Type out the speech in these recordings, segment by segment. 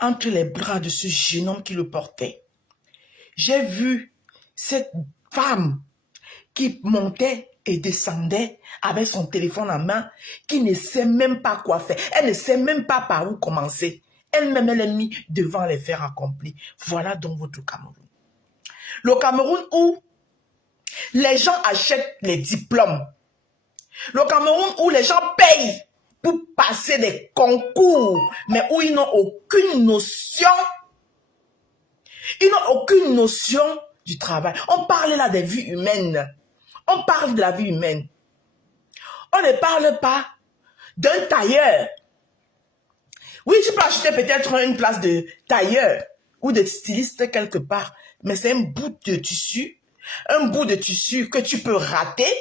entre les bras de ce jeune homme qui le portait. J'ai vu cette femme qui montait et descendait avec son téléphone en main, qui ne sait même pas quoi faire. Elle ne sait même pas par où commencer. Elle-même, elle est mise devant les faits accomplis. Voilà donc votre Cameroun. Le Cameroun où les gens achètent les diplômes. Le Cameroun où les gens payent pour passer des concours, mais où ils n'ont aucune notion. Ils n'ont aucune notion du travail. On parle là des vies humaines. On parle de la vie humaine. On ne parle pas d'un tailleur. Oui, tu peux acheter peut-être une place de tailleur ou de styliste quelque part, mais c'est un bout de tissu que tu peux rater.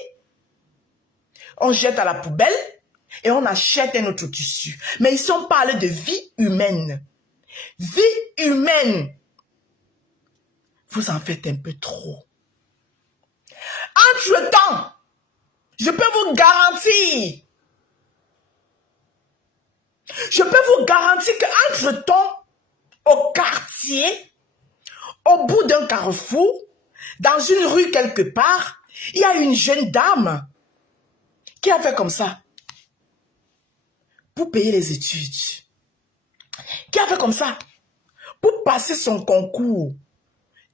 On jette à la poubelle et on achète un autre tissu. Mais ici, on parle de vie humaine. Vie humaine. Vous en faites un peu trop. Entre-temps, je peux vous garantir qu'entre-temps, au quartier, au bout d'un carrefour, dans une rue quelque part, il y a une jeune dame qui a fait comme ça pour payer les études. Qui a fait comme ça pour passer son concours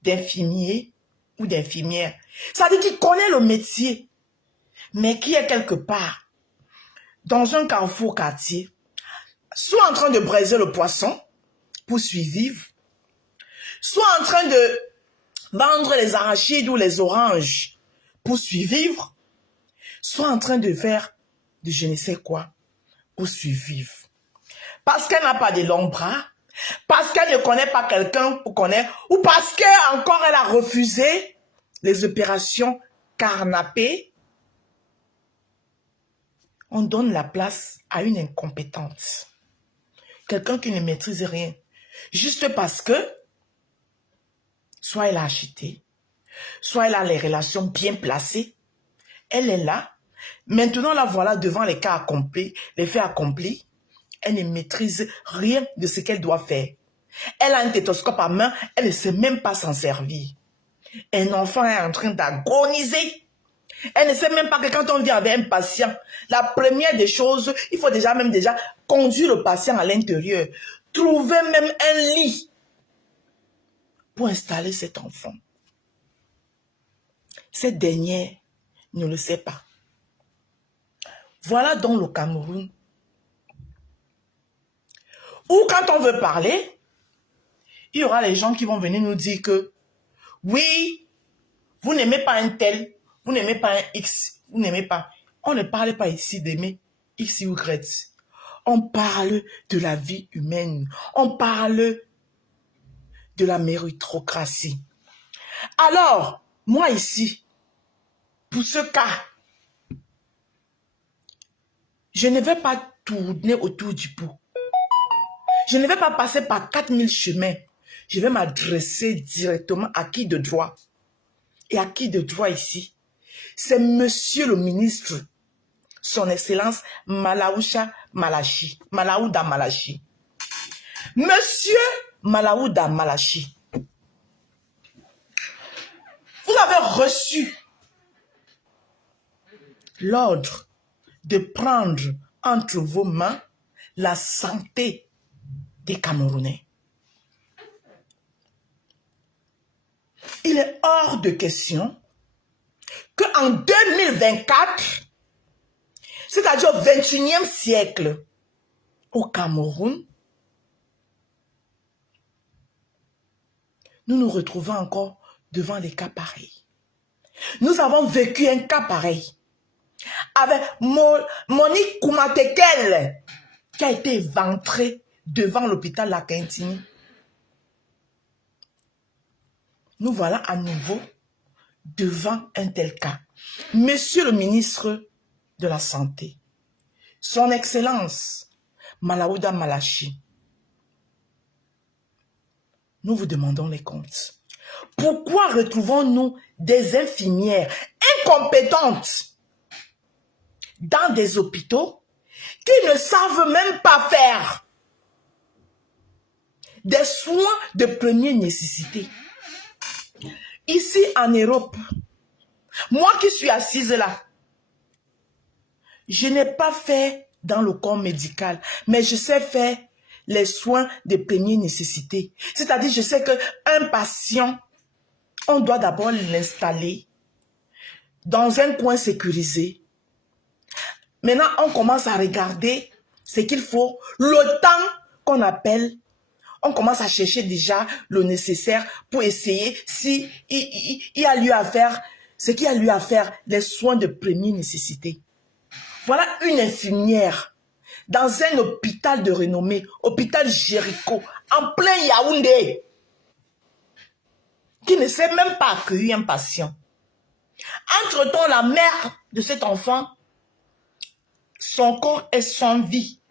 d'infirmier ou d'infirmière. Ça veut dire qu'il connaît le métier, mais qui est quelque part dans un carrefour quartier, soit en train de braiser le poisson pour survivre, soit en train de vendre les arachides ou les oranges pour survivre, soit en train de faire de je ne sais quoi pour survivre. Parce qu'elle n'a pas de longs bras, parce qu'elle ne connaît pas quelqu'un pour connaître, ou parce qu'encore elle a refusé les opérations carnapées, on donne la place à une incompétente. Quelqu'un qui ne maîtrise rien. Juste parce que soit elle a acheté, soit elle a les relations bien placées, elle est là. Maintenant, la voilà devant les cas accomplis, les faits accomplis. Elle ne maîtrise rien de ce qu'elle doit faire. Elle a un stéthoscope à main, elle ne sait même pas s'en servir. Un enfant est en train d'agoniser. Elle ne sait même pas que quand on vient avec un patient, la première des choses, il faut déjà conduire le patient à l'intérieur. Trouver même un lit pour installer cet enfant. Cette dernière ne le sait pas. Voilà donc le Cameroun où quand on veut parler, il y aura les gens qui vont venir nous dire que oui, vous n'aimez pas un tel, vous n'aimez pas un X, vous n'aimez pas. On ne parle pas ici d'aimer X ou Y. On parle de la vie humaine. On parle de la méritocratie. Alors, moi ici, pour ce cas, je ne vais pas tourner autour du pot. Je ne vais pas passer par 4000 chemins. Je vais m'adresser directement à qui de droit. Et à qui de droit ici? C'est monsieur le ministre, son excellence Malaouda Malachi. Monsieur Malaouda Malachi, vous avez reçu l'ordre de prendre entre vos mains la santé des Camerounais. Il est hors de question qu'en 2024, c'est-à-dire au 21e siècle, au Cameroun, nous nous retrouvons encore devant des cas pareils. Nous avons vécu un cas pareil avec Monique Koumatekel qui a été éventrée devant l'hôpital La Quintini. Nous voilà à nouveau devant un tel cas. Monsieur le ministre de la Santé, son Excellence Malaouda Malachi, nous vous demandons les comptes. Pourquoi retrouvons-nous des infirmières incompétentes dans des hôpitaux qui ne savent même pas faire des soins de première nécessité. Ici en Europe, moi qui suis assise là, je n'ai pas fait dans le corps médical, mais je sais faire les soins de première nécessité. C'est-à-dire, je sais qu'un patient, on doit d'abord l'installer dans un coin sécurisé. Maintenant, on commence à regarder ce qu'il faut, le temps qu'on appelle. On commence à chercher déjà le nécessaire pour essayer si il a lieu à faire ce qu'il a lieu à faire, les soins de première nécessité. Voilà une infirmière dans un hôpital de renommée, hôpital Jéricho, en plein Yaoundé, qui ne sait même pas accueillir un patient. Entre-temps, la mère de cet enfant, son corps est sans vie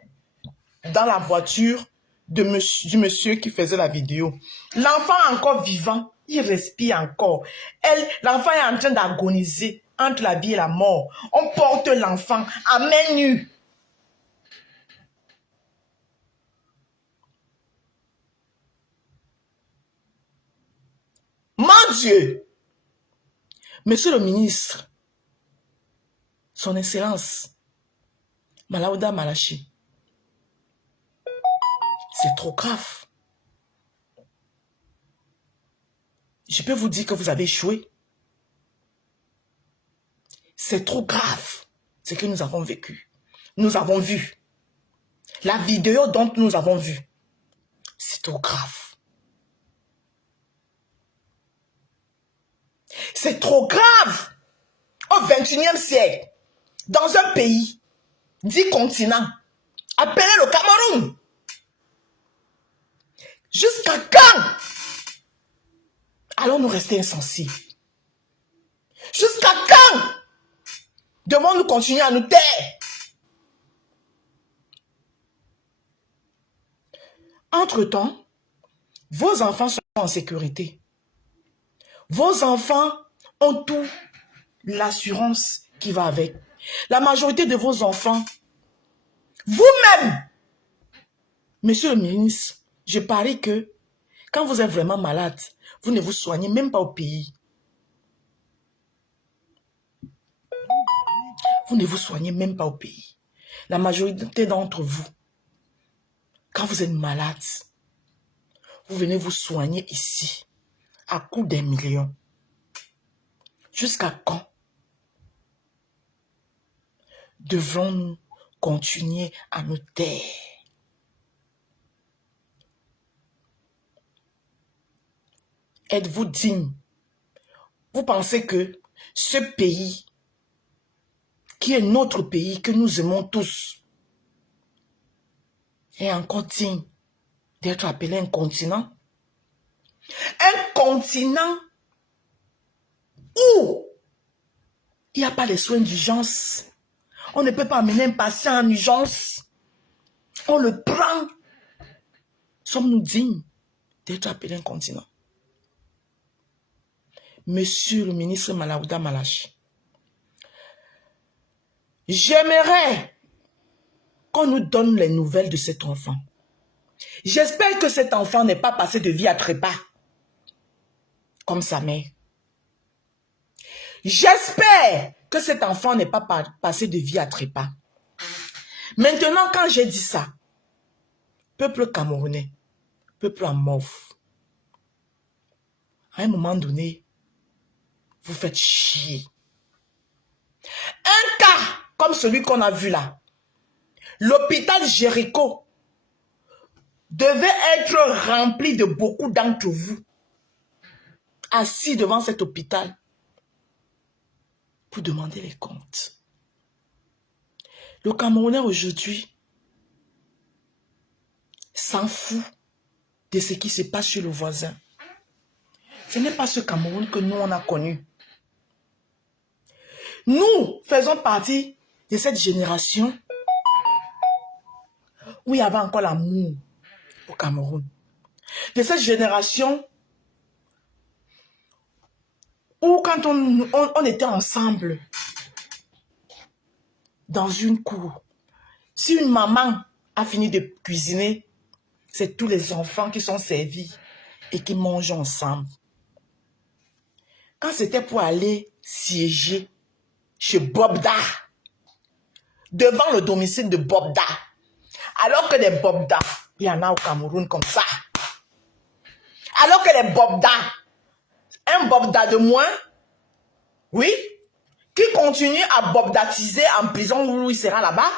dans la voiture du monsieur qui faisait la vidéo. L'enfant est encore vivant, il respire encore. L'enfant est en train d'agoniser entre la vie et la mort. On porte l'enfant à main nue. Mon Dieu! Monsieur le ministre, son Excellence, Malaouda Malachi, c'est trop grave. Je peux vous dire que vous avez échoué. C'est trop grave ce que nous avons vécu. Nous avons vu. La vidéo dont nous avons vu. C'est trop grave. C'est trop grave. Au XXIe siècle, dans un pays, 10 continents, appelé le Cameroun. Jusqu'à quand allons-nous rester insensibles? Jusqu'à quand devons-nous continuer à nous taire? Entre-temps, vos enfants sont en sécurité. Vos enfants ont tout l'assurance qui va avec. La majorité de vos enfants, vous-même, monsieur le ministre, je parie que quand vous êtes vraiment malade, vous ne vous soignez même pas au pays. Vous ne vous soignez même pas au pays. La majorité d'entre vous, quand vous êtes malade, vous venez vous soigner ici, à coût des millions. Jusqu'à quand devrons-nous continuer à nous taire? Êtes-vous digne? Vous pensez que ce pays, qui est notre pays, que nous aimons tous, est encore digne d'être appelé un continent? Un continent où il n'y a pas les soins d'urgence. On ne peut pas amener un patient en urgence. On le prend. Sommes-nous dignes d'être appelés un continent? Monsieur le ministre Malaouda Malachi, j'aimerais qu'on nous donne les nouvelles de cet enfant. J'espère que cet enfant n'est pas passé de vie à trépas, comme sa mère. J'espère que cet enfant n'est pas passé de vie à trépas. Maintenant, quand j'ai dit ça, peuple camerounais, peuple en mauve, à un moment donné, vous faites chier. Un cas comme celui qu'on a vu là, l'hôpital Jéricho devait être rempli de beaucoup d'entre vous, assis devant cet hôpital, pour demander les comptes. Le Camerounais aujourd'hui s'en fout de ce qui se passe chez le voisin. Ce n'est pas ce Cameroun que nous on a connu. Nous faisons partie de cette génération où il y avait encore l'amour au Cameroun. De cette génération où quand on était ensemble dans une cour, si une maman a fini de cuisiner, c'est tous les enfants qui sont servis et qui mangent ensemble. Quand c'était pour aller siéger chez Bobda, devant le domicile de Bobda, alors que les Bobda, il y en a au Cameroun comme ça, alors que les Bobda, un Bobda de moins, oui, qui continue à bobdatiser en prison où il sera là-bas,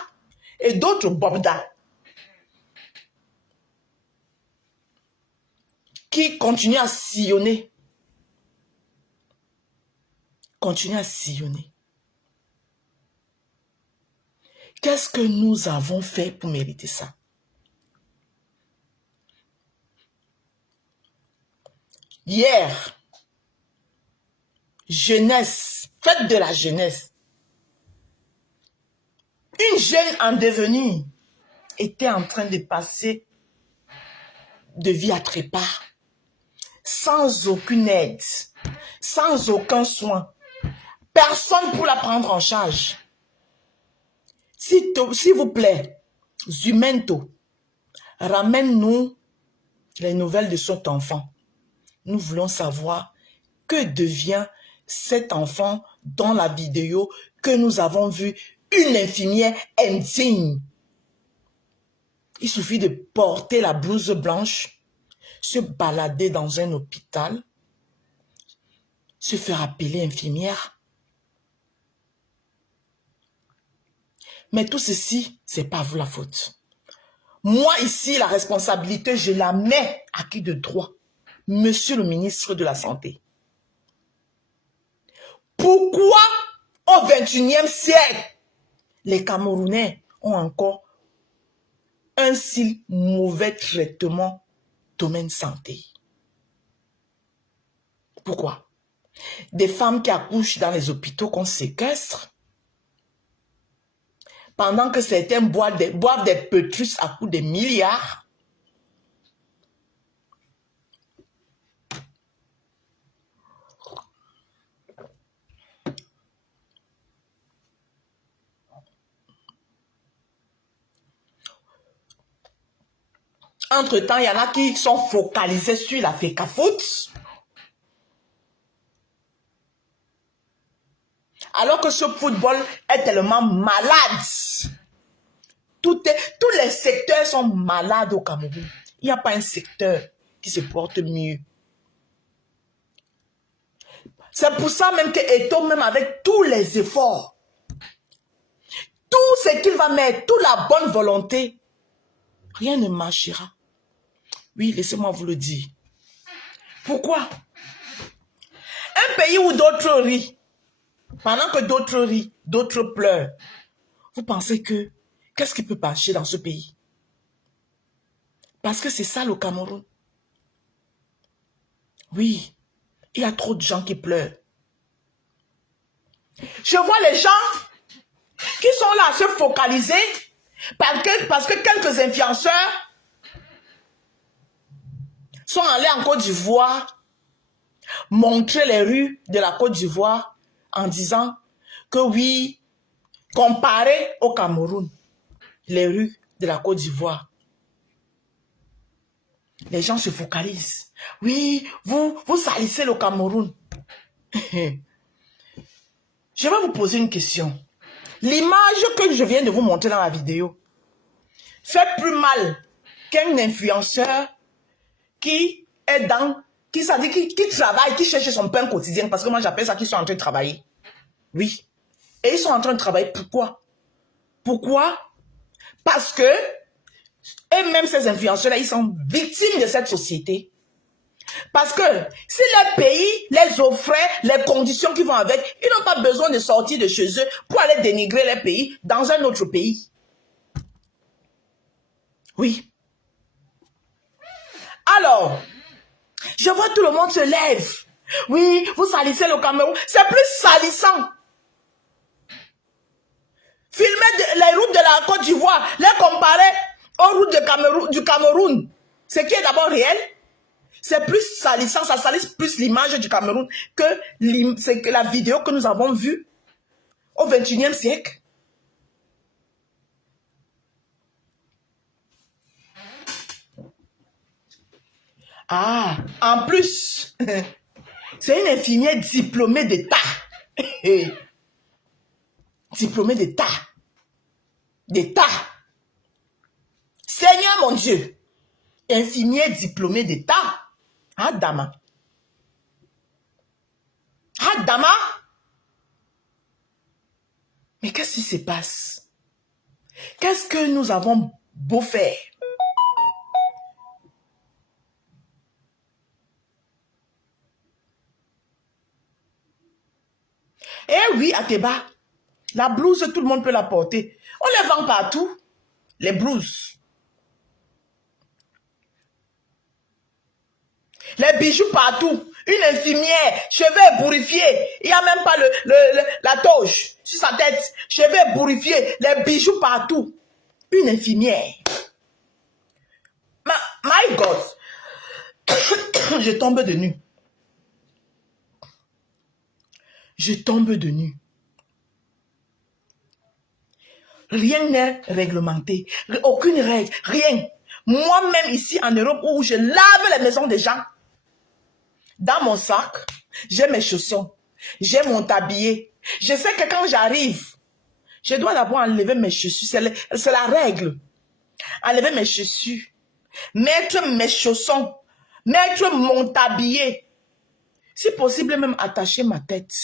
et d'autres Bobda qui continuent à sillonner. Continuent à sillonner. Qu'est-ce que nous avons fait pour mériter ça? Hier, jeunesse, fête de la jeunesse. Une jeune en devenir était en train de passer de vie à trépas, sans aucune aide, sans aucun soin. Personne pour la prendre en charge. S'il vous plaît, Zumento, ramène-nous les nouvelles de cet enfant. Nous voulons savoir que devient cet enfant dans la vidéo que nous avons vue, une infirmière indigne. Il suffit de porter la blouse blanche, se balader dans un hôpital, se faire appeler infirmière. Mais tout ceci, c'est pas vous la faute. Moi ici, la responsabilité, je la mets à qui de droit? Monsieur le ministre de la Santé. Pourquoi au XXIe siècle, les Camerounais ont encore un si mauvais traitement domaine santé? Pourquoi? Des femmes qui accouchent dans les hôpitaux qu'on séquestre, pendant que certains boivent des pétrus à coups de milliards. Entre-temps, il y en a qui sont focalisés sur la FECAFOOT. Alors que ce football est tellement malade. Tous les secteurs sont malades au Cameroun. Il n'y a pas un secteur qui se porte mieux. C'est pour ça même que Eto'o, même avec tous les efforts, tout ce qu'il va mettre, toute la bonne volonté, rien ne marchera. Oui, laissez-moi vous le dire. Pourquoi? Un pays où d'autres rient, pendant que d'autres rient, d'autres pleurent. Vous pensez que, qu'est-ce qui peut marcher dans ce pays? Parce que c'est ça le Cameroun. Oui, il y a trop de gens qui pleurent. Je vois les gens qui sont là à se focaliser parce que quelques influenceurs sont allés en Côte d'Ivoire montrer les rues de la Côte d'Ivoire en disant que oui, comparé au Cameroun, les rues de la Côte d'Ivoire, les gens se focalisent. Oui, vous salissez le Cameroun. Je vais vous poser une question. L'image que je viens de vous montrer dans la vidéo fait plus mal qu'un influenceur qui est dans, qui travaille, qui cherche son pain quotidien, parce que moi j'appelle ça qu'ils sont en train de travailler. Oui. Et ils sont en train de travailler. Pourquoi? Pourquoi? Parce que eux-mêmes, ces influenceurs-là, ils sont victimes de cette société. Parce que si le pays les offrait les conditions qui vont avec, ils n'ont pas besoin de sortir de chez eux pour aller dénigrer les pays dans un autre pays. Oui. Alors, je vois tout le monde se lève. Oui, vous salissez le Cameroun. C'est plus salissant. Filmer les routes de la Côte d'Ivoire, les comparer aux routes du Cameroun. Ce qui est d'abord réel, c'est plus salissant, ça salisse plus l'image du Cameroun que la vidéo que nous avons vue au XXIe siècle. Ah, en plus, c'est une infirmière diplômée d'État. Diplômée d'État. D'État. Seigneur mon Dieu. Infirmière diplômée d'État. Adama. Adama. Mais qu'est-ce qui se passe? Qu'est-ce que nous avons beau faire? Eh oui, Ateba, la blouse, tout le monde peut la porter. On les vend partout, les blouses. Les bijoux partout. Une infirmière, cheveux bourrifiés. Il n'y a même pas la toge sur sa tête. Cheveux bourrifiés, les bijoux partout. Une infirmière. My God. Je tombe de nu. Je tombe de nu. Rien n'est réglementé. Aucune règle. Rien. Moi-même ici en Europe où je lave les maisons des gens. Dans mon sac, j'ai mes chaussons. J'ai mon tablier. Je sais que quand j'arrive, je dois d'abord enlever mes chaussures. C'est la règle. Enlever mes chaussures. Mettre mes chaussons. Mettre mon tablier. Si possible, même attacher ma tête.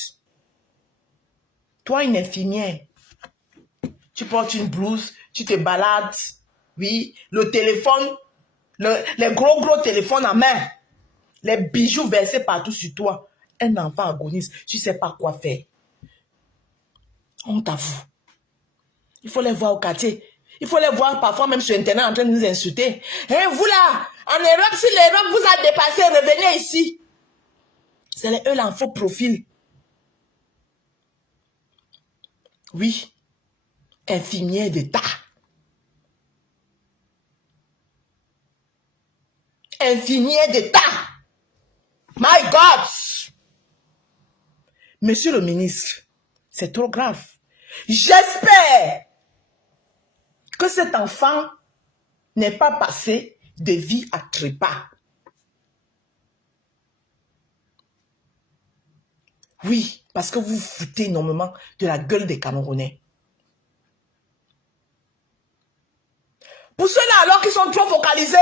Toi, une infirmière, tu portes une blouse, tu te balades. Oui, le téléphone, les gros téléphones en main. Les bijoux versés partout sur toi. Un enfant agonise, tu ne sais pas quoi faire. On t'avoue. Il faut les voir au quartier. Il faut les voir parfois même sur Internet en train de nous insulter. Hein, vous là, en Europe, si l'Europe vous a dépassé, revenez ici. C'est eux là en faux profil. Oui, infirmière d'État. Infirmière d'État. My God! Monsieur le ministre, c'est trop grave. J'espère que cet enfant n'est pas passé de vie à trépas. Oui, parce que vous foutez énormément de la gueule des Camerounais. Pour ceux-là, alors qu'ils sont trop focalisés.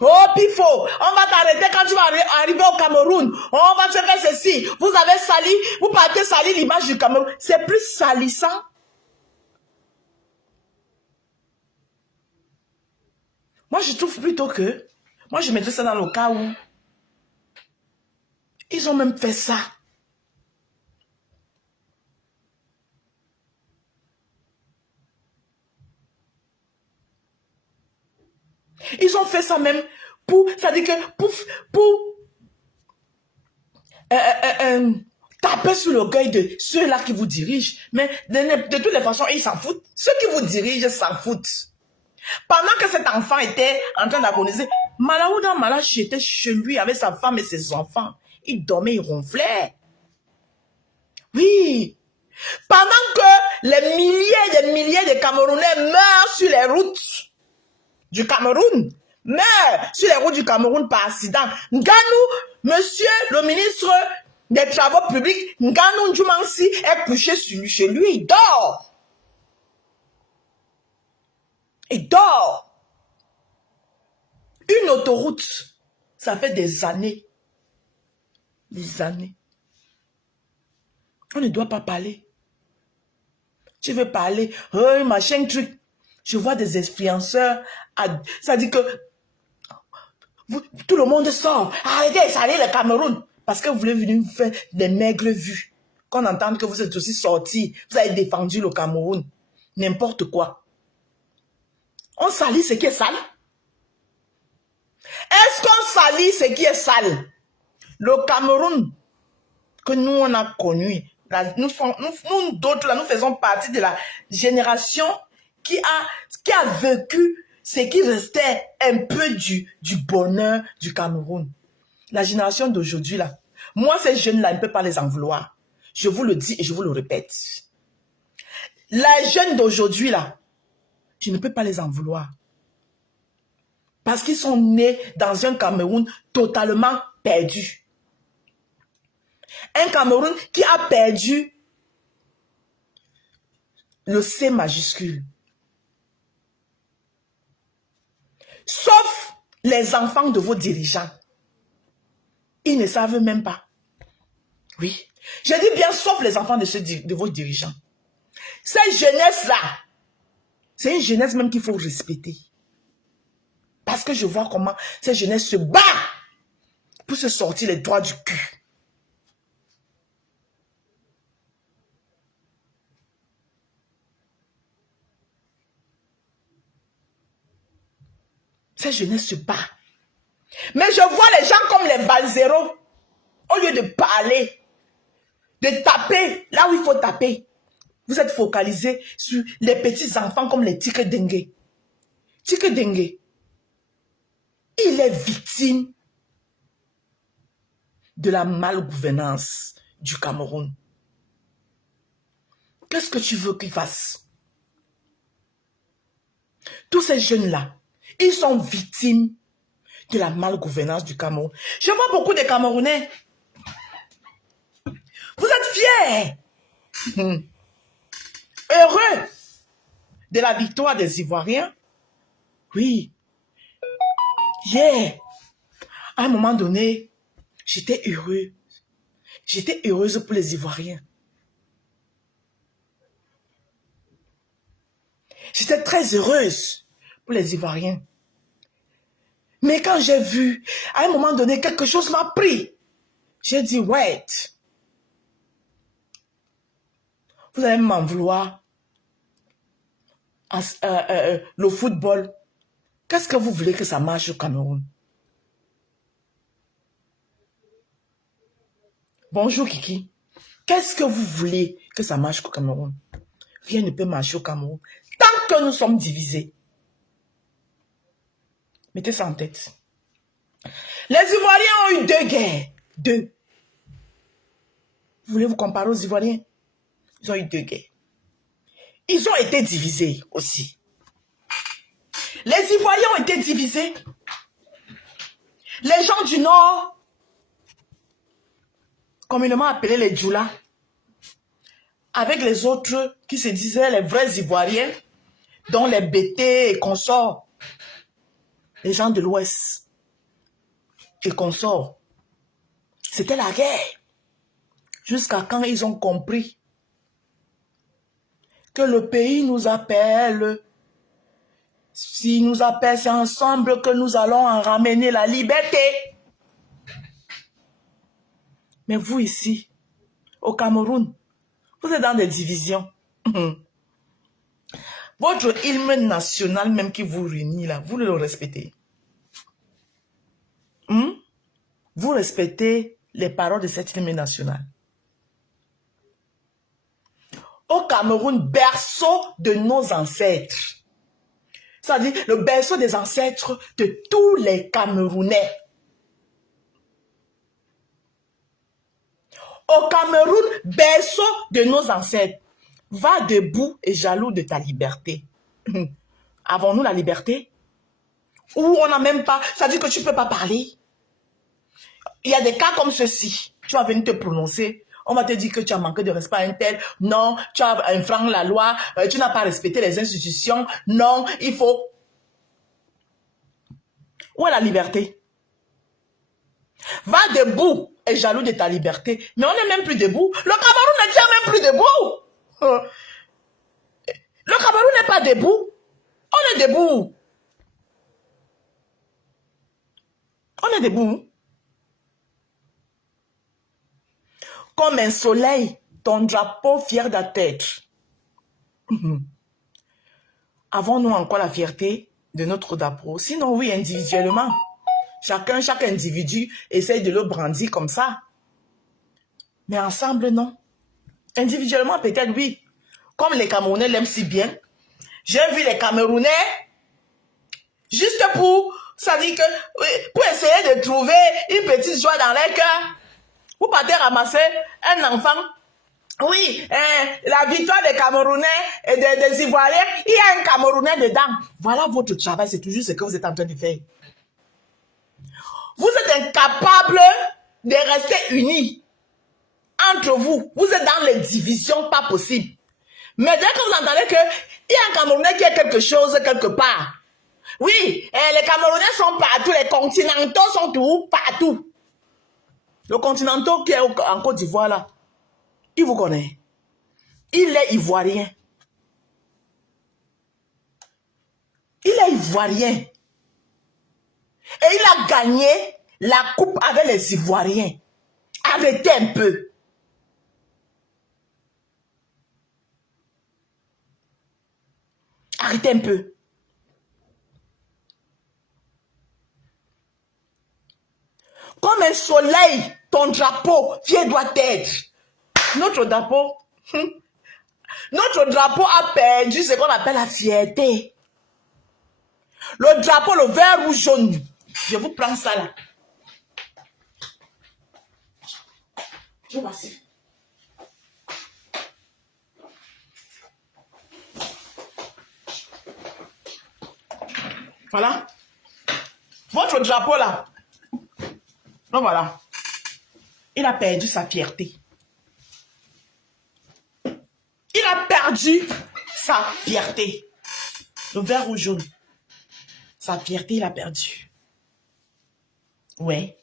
Oh, Pifo, on va t'arrêter quand tu vas arriver au Cameroun. On va se faire ceci. Vous avez sali, vous partez salir l'image du Cameroun. C'est plus salissant. Moi, je trouve plutôt que... Moi, je mettrais ça dans le cas où... Ils ont même fait ça. Ils ont fait ça même pour... C'est-à-dire que pour taper sur l'orgueil de ceux-là qui vous dirigent. Mais de toutes les façons, ils s'en foutent. Ceux qui vous dirigent s'en foutent. Pendant que cet enfant était en train d'agoniser, Malaouda Malachi était chez lui avec sa femme et ses enfants. Il dormait, il ronflait. Oui. Pendant que les milliers de Camerounais meurent sur les routes du Cameroun, meurent sur les routes du Cameroun par accident. Nganou, monsieur le ministre des Travaux publics, Nganou Ndjoumansi est couché chez lui, il dort. Il dort. Une autoroute, ça fait des années. Des années. On ne doit pas parler. Tu veux parler, oh, machin truc. Je vois des influenceurs, ça dit que tout le monde sort. Arrêtez de salir le Cameroun. Parce que vous voulez venir faire des maigres vues. Qu'on entende que vous êtes aussi sortis, vous avez défendu le Cameroun. N'importe quoi. On salit ce qui est sale. Est-ce qu'on salit ce qui est sale? Le Cameroun que nous on a connu, nous d'autres là, nous faisons partie de la génération qui a vécu ce qui restait un peu du bonheur du Cameroun. La génération d'aujourd'hui là, moi ces jeunes là, ne peut pas les en vouloir. Je vous le dis et je vous le répète. Les jeunes d'aujourd'hui là, je ne peux pas les en vouloir. Parce qu'ils sont nés dans un Cameroun totalement perdu. Un Cameroun qui a perdu le C majuscule. Sauf les enfants de vos dirigeants. Ils ne savent même pas. Oui. Je dis bien sauf les enfants de vos dirigeants. Cette jeunesse-là, c'est une jeunesse même qu'il faut respecter. Parce que je vois comment cette jeunesse se bat pour se sortir les doigts du cul. Cette jeunesse se bat. Mais je vois les gens comme les balzéros. Au lieu de parler, de taper là où il faut taper, vous êtes focalisés sur les petits enfants comme les Tike Dengue. Tike Dengue, il est victime de la malgouvernance du Cameroun. Qu'est-ce que tu veux qu'il fasse? Tous ces jeunes-là, ils sont victimes de la malgouvernance du Cameroun. Je vois beaucoup de Camerounais. Vous êtes fiers, heureux de la victoire des Ivoiriens. Oui. Hier, à un moment donné, j'étais heureux. J'étais heureuse pour les Ivoiriens. J'étais très heureuse pour les Ivoiriens. Mais quand j'ai vu, à un moment donné, quelque chose m'a pris. J'ai dit, wait. Vous allez m'en vouloir. Le football. Qu'est-ce que vous voulez que ça marche au Cameroun? Bonjour Kiki. Qu'est-ce que vous voulez que ça marche au Cameroun? Rien ne peut marcher au Cameroun. Tant que nous sommes divisés. Mettez ça en tête. Les Ivoiriens ont eu 2 guerres. 2. Vous voulez vous comparer aux Ivoiriens? Ils ont eu 2 guerres. Ils ont été divisés aussi. Les Ivoiriens ont été divisés. Les gens du Nord, communément appelés les Djoula, avec les autres qui se disaient les vrais Ivoiriens, dont les Bété et consorts, les gens de l'Ouest et consorts. C'était la guerre. Jusqu'à quand ils ont compris que le pays nous appelle. S'il nous appelle, c'est ensemble que nous allons en ramener la liberté. Mais vous ici, au Cameroun, vous êtes dans des divisions. Votre hymne national même qui vous réunit là, vous le respectez. Vous respectez les paroles de cet hymne national. Au Cameroun, berceau de nos ancêtres. C'est-à-dire le berceau des ancêtres de tous les Camerounais. Au Cameroun, berceau de nos ancêtres. Va debout et jaloux de ta liberté. Avons-nous la liberté? Ou on n'a même pas, ça dit que tu ne peux pas parler. Il y a des cas comme ceci. Tu vas venir te prononcer. On va te dire que tu as manqué de respect à un tel. Non, tu as enfreint la loi. Tu n'as pas respecté les institutions. Non, il faut... Où est la liberté? Va debout et jaloux de ta liberté. Mais on n'est même plus debout. Le Cameroun ne tient même plus debout. Le Cameroun n'est pas debout. On est debout. On est debout. Comme un soleil, ton drapeau fier de tête. Avons-nous encore la fierté de notre drapeau? Sinon, oui, individuellement. Chaque individu essaye de le brandir comme ça. Mais ensemble, non. Individuellement, peut-être, oui. Comme les Camerounais l'aiment si bien. J'ai vu les Camerounais, juste pour, ça dit que, pour essayer de trouver une petite joie dans leur cœur. Vous partez ramasser un enfant Oui, la victoire des Camerounais et des Ivoiriens, il y a un Camerounais dedans. Voilà votre travail, c'est toujours ce que vous êtes en train de faire. Vous êtes incapable de rester unis entre vous. Vous êtes dans les divisions pas possibles. Mais dès que vous entendez qu'il y a un Camerounais qui a quelque chose quelque part. Oui, les Camerounais sont partout, les continentaux sont où? Partout. Le continental qui est en Côte d'Ivoire là, il vous connaît. Il est ivoirien. Il est ivoirien. Et il a gagné la coupe avec les Ivoiriens. Arrêtez un peu. Arrêtez un peu. Comme un soleil, ton drapeau, fier doit être. Notre drapeau, a perdu ce qu'on appelle la fierté. Le drapeau, le vert, rouge, jaune. Je vous prends ça là. Je vais passer. Voilà. Votre drapeau là. Donc voilà. Il a perdu sa fierté. Il a perdu sa fierté. Le vert ou jaune. Sa fierté, il a perdu. Ouais.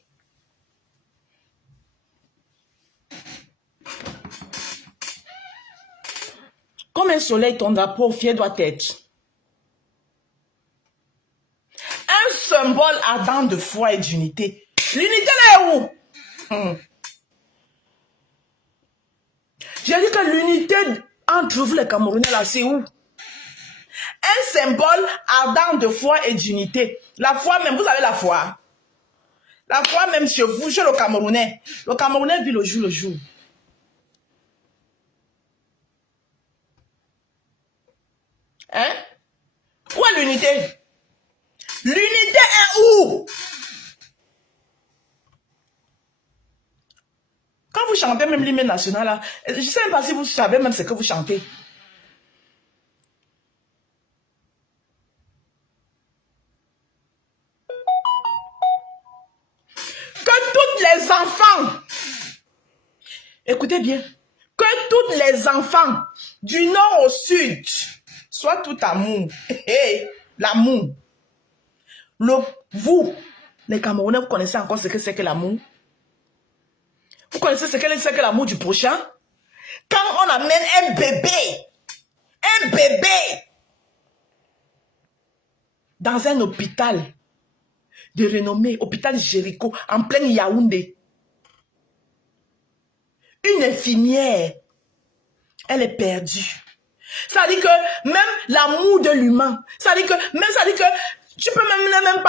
Comme un soleil, ton drapeau fier doit être. Un symbole ardent de foi et d'unité. L'unité là est où? J'ai dit que l'unité entre vous les Camerounais là, c'est où? Un symbole ardent de foi et d'unité. La foi même, vous avez la foi. La foi même chez vous, chez le Camerounais. Le Camerounais vit le jour le jour. Hein? Où est l'unité? L'unité est où? Quand vous chantez même l'hymne national, là, je ne sais même pas si vous savez même ce que vous chantez. Que toutes les enfants, écoutez bien, que toutes les enfants du nord au sud soient tout amour. L'amour. Vous, les Camerounais, vous connaissez encore ce que c'est que l'amour? Vous connaissez ce que c'est que l'amour du prochain? Quand on amène un bébé dans un hôpital de renommée, hôpital Jéricho, en plein Yaoundé, une infirmière, elle est perdue. Ça dit que même l'amour de l'humain, ça dit que tu peux même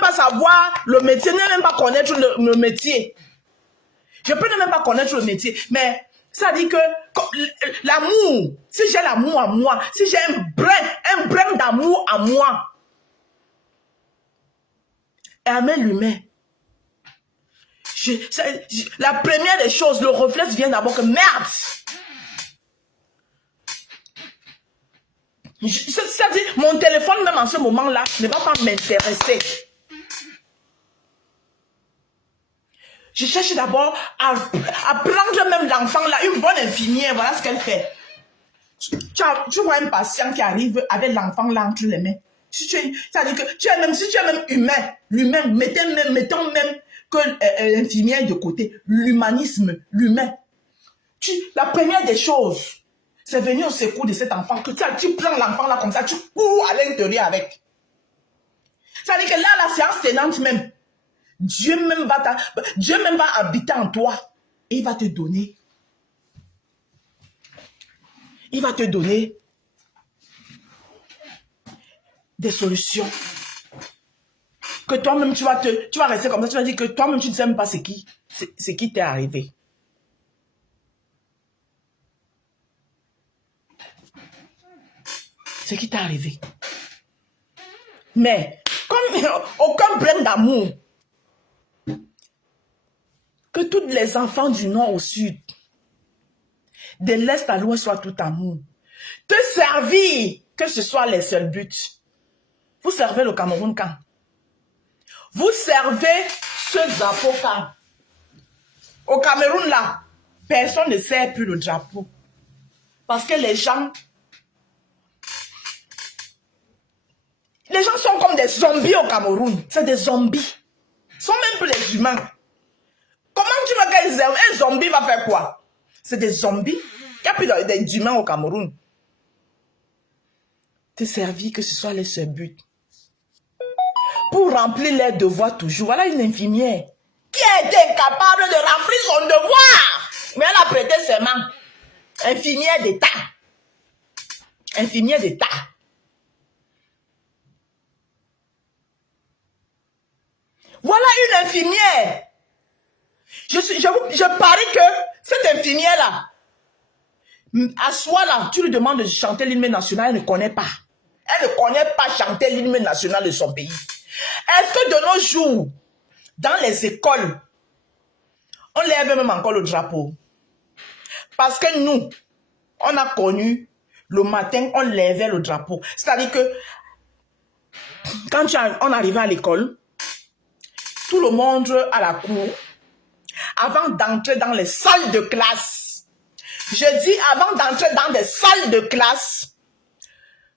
pas savoir le métier, ne même pas connaître le métier. Je peux même pas connaître le métier, mais ça dit que l'amour, si j'ai l'amour à moi, si j'ai un brin d'amour à moi, aimer l'humain. La première des choses, le réflexe vient d'abord que merde. C'est-à-dire, mon téléphone, même en ce moment-là, ne va pas m'intéresser. Je cherche d'abord à prendre même l'enfant là, une bonne infirmière, voilà ce qu'elle fait. Tu vois un patient qui arrive avec l'enfant là entre les mains. C'est-à-dire que si tu es même humain, mettons même que l'infirmière de côté, l'humanisme, l'humain. La première des choses, c'est venir au secours de cet enfant, que tu prends l'enfant là comme ça, tu cours à l'intérieur avec. C'est-à-dire que là, la séance tenante même, Dieu même va habiter en toi et il va te donner. Il va te donner des solutions. Que toi-même, tu vas rester comme ça, tu vas dire que toi-même, tu ne sais même pas ce qui t'est arrivé. Ce qui t'est arrivé. Mais, comme aucun brin d'amour, que tous les enfants du nord au sud de l'Est à l'Ouest soit tout amour. Te servir, que ce soit les seuls buts. Vous servez le Cameroun quand? Vous servez ce drapeau quand? Au Cameroun là, personne ne sert plus le drapeau. Parce que les gens sont comme des zombies au Cameroun. C'est des zombies. Ils sont même plus des humains. Comment tu me dis un zombie va faire quoi? C'est des zombies. Il n'y a plus d'humains au Cameroun. Te servir, que ce soit les seuls buts. Pour remplir les devoirs toujours. Voilà une infirmière qui a été incapable de remplir son devoir. Mais elle a prêté serment. Infirmière d'État. Infirmière d'État. Voilà une infirmière. Je parie que cette infirmière-là, à soi là, tu lui demandes de chanter l'hymne national, elle ne connaît pas. Elle ne connaît pas chanter l'hymne national de son pays. Est-ce que de nos jours, dans les écoles, on lève même encore le drapeau? Parce que nous, on a connu le matin, on lèvait le drapeau. C'est-à-dire que quand on arrivait à l'école, tout le monde à la cour, avant d'entrer dans les salles de classe, je dis avant d'entrer dans des salles de classe,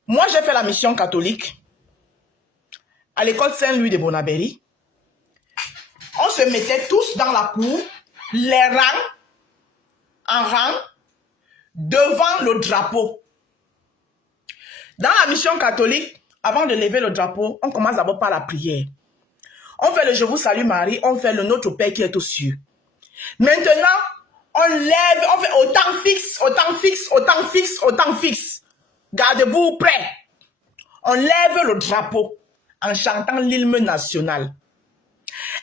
moi j'ai fait la mission catholique à l'école Saint-Louis de Bonabéry. On se mettait tous dans la cour, les rangs, en rang, devant le drapeau. Dans la mission catholique, avant de lever le drapeau, on commence d'abord par la prière. On fait le Je vous salue Marie, on fait le Notre Père qui est aux cieux. Maintenant, on lève, on fait autant fixe, autant fixe, autant fixe, autant fixe. Gardez-vous prêts. On lève le drapeau en chantant l'hymne national.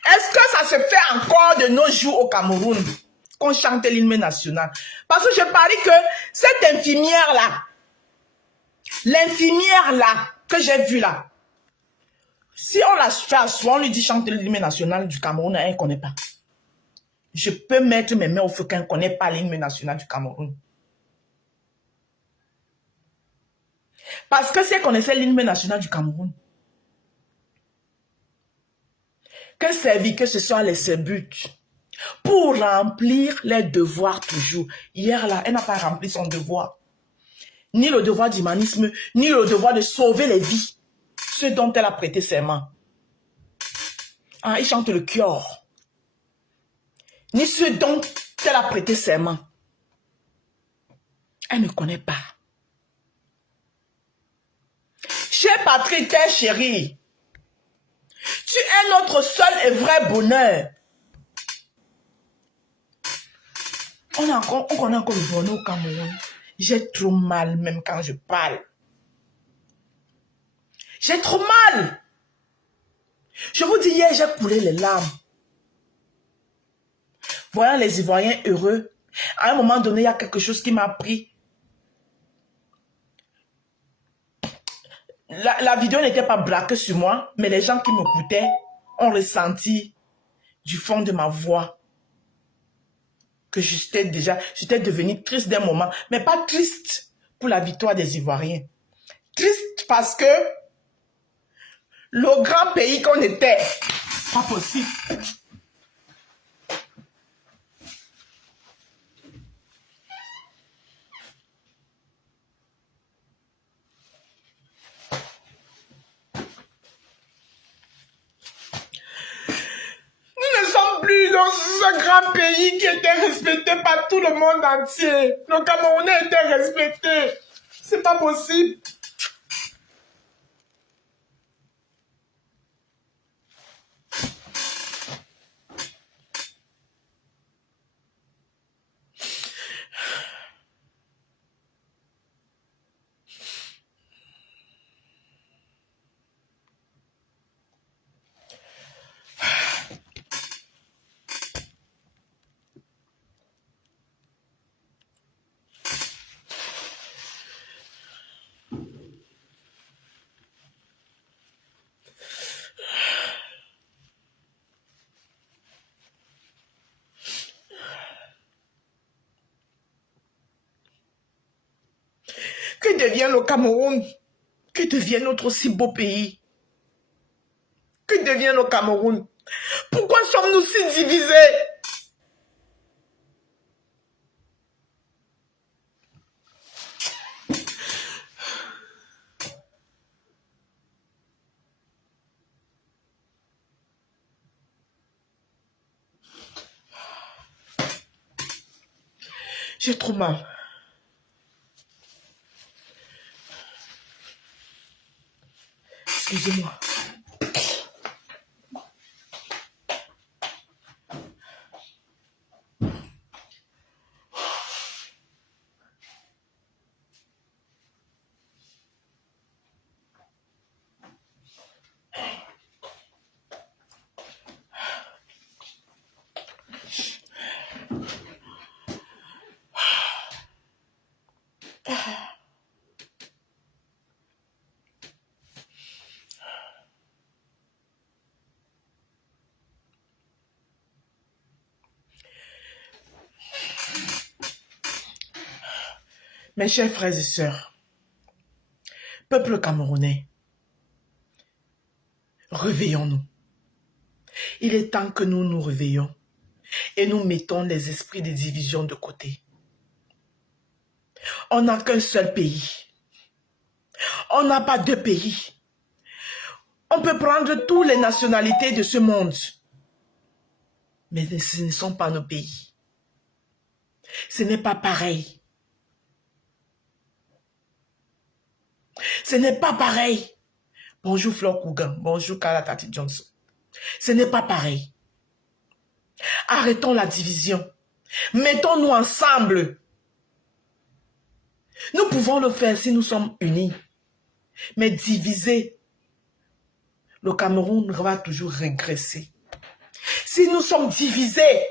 Est-ce que ça se fait encore de nos jours au Cameroun qu'on chante l'hymne national? Parce que je parie que cette infirmière-là, l'infirmière-là que j'ai vue là, si on la fait, on lui dit chante l'hymne national du Cameroun, elle ne connaît pas. Je peux mettre mes mains au feu qu'elle ne connaît pas l'hymne national du Cameroun. Parce que si elle connaissait l'hymne national du Cameroun, que servir que ce soit les buts pour remplir les devoirs toujours. Hier là, elle n'a pas rempli son devoir. Ni le devoir d'humanisme, ni le devoir de sauver les vies. Ce dont elle a prêté serment. Ah, il chante le cœur. Ni ce dont elle a prêté serment. Elle ne connaît pas. Cher Patrick, chérie, tu es notre seul et vrai bonheur. On connaît encore le bonheur au Cameroun. J'ai trop mal même quand je parle. J'ai trop mal. Je vous dis, hier, j'ai coulé les larmes. Voyant les Ivoiriens heureux, à un moment donné, il y a quelque chose qui m'a pris. La vidéo n'était pas braquée sur moi, mais les gens qui m'écoutaient ont ressenti du fond de ma voix que j'étais devenue triste d'un moment, mais pas triste pour la victoire des Ivoiriens. Triste parce que le grand pays qu'on était, pas possible. Nous ne sommes plus dans ce grand pays qui était respecté par tout le monde entier. Le Camerounais était respecté. C'est pas possible. Que devient le Cameroun? Que devient notre si beau pays? Que devient le Cameroun? Pourquoi sommes-nous si divisés? J'ai trop mal. Excusez-moi. Mes chers frères et sœurs, peuple camerounais, réveillons-nous. Il est temps que nous nous réveillons et nous mettons les esprits de division de côté. On n'a qu'un seul pays. On n'a pas deux pays. On peut prendre toutes les nationalités de ce monde, mais ce ne sont pas nos pays. Ce n'est pas pareil. Ce n'est pas pareil. Bonjour Flore Kougan, bonjour Kala Tati Johnson. Ce n'est pas pareil. Arrêtons la division. Mettons-nous ensemble. Nous pouvons le faire si nous sommes unis. Mais divisés, le Cameroun va toujours régresser. Si nous sommes divisés,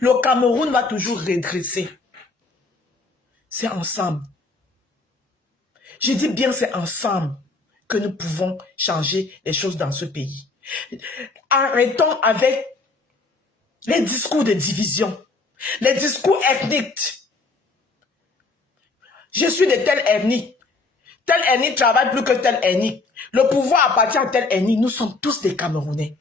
le Cameroun va toujours régresser. C'est ensemble. Je dis bien c'est ensemble que nous pouvons changer les choses dans ce pays. Arrêtons avec les discours de division, les discours ethniques. Je suis de telle ethnie. Telle ethnie travaille plus que telle ethnie. Le pouvoir appartient à telle ethnie. Nous sommes tous des Camerounais.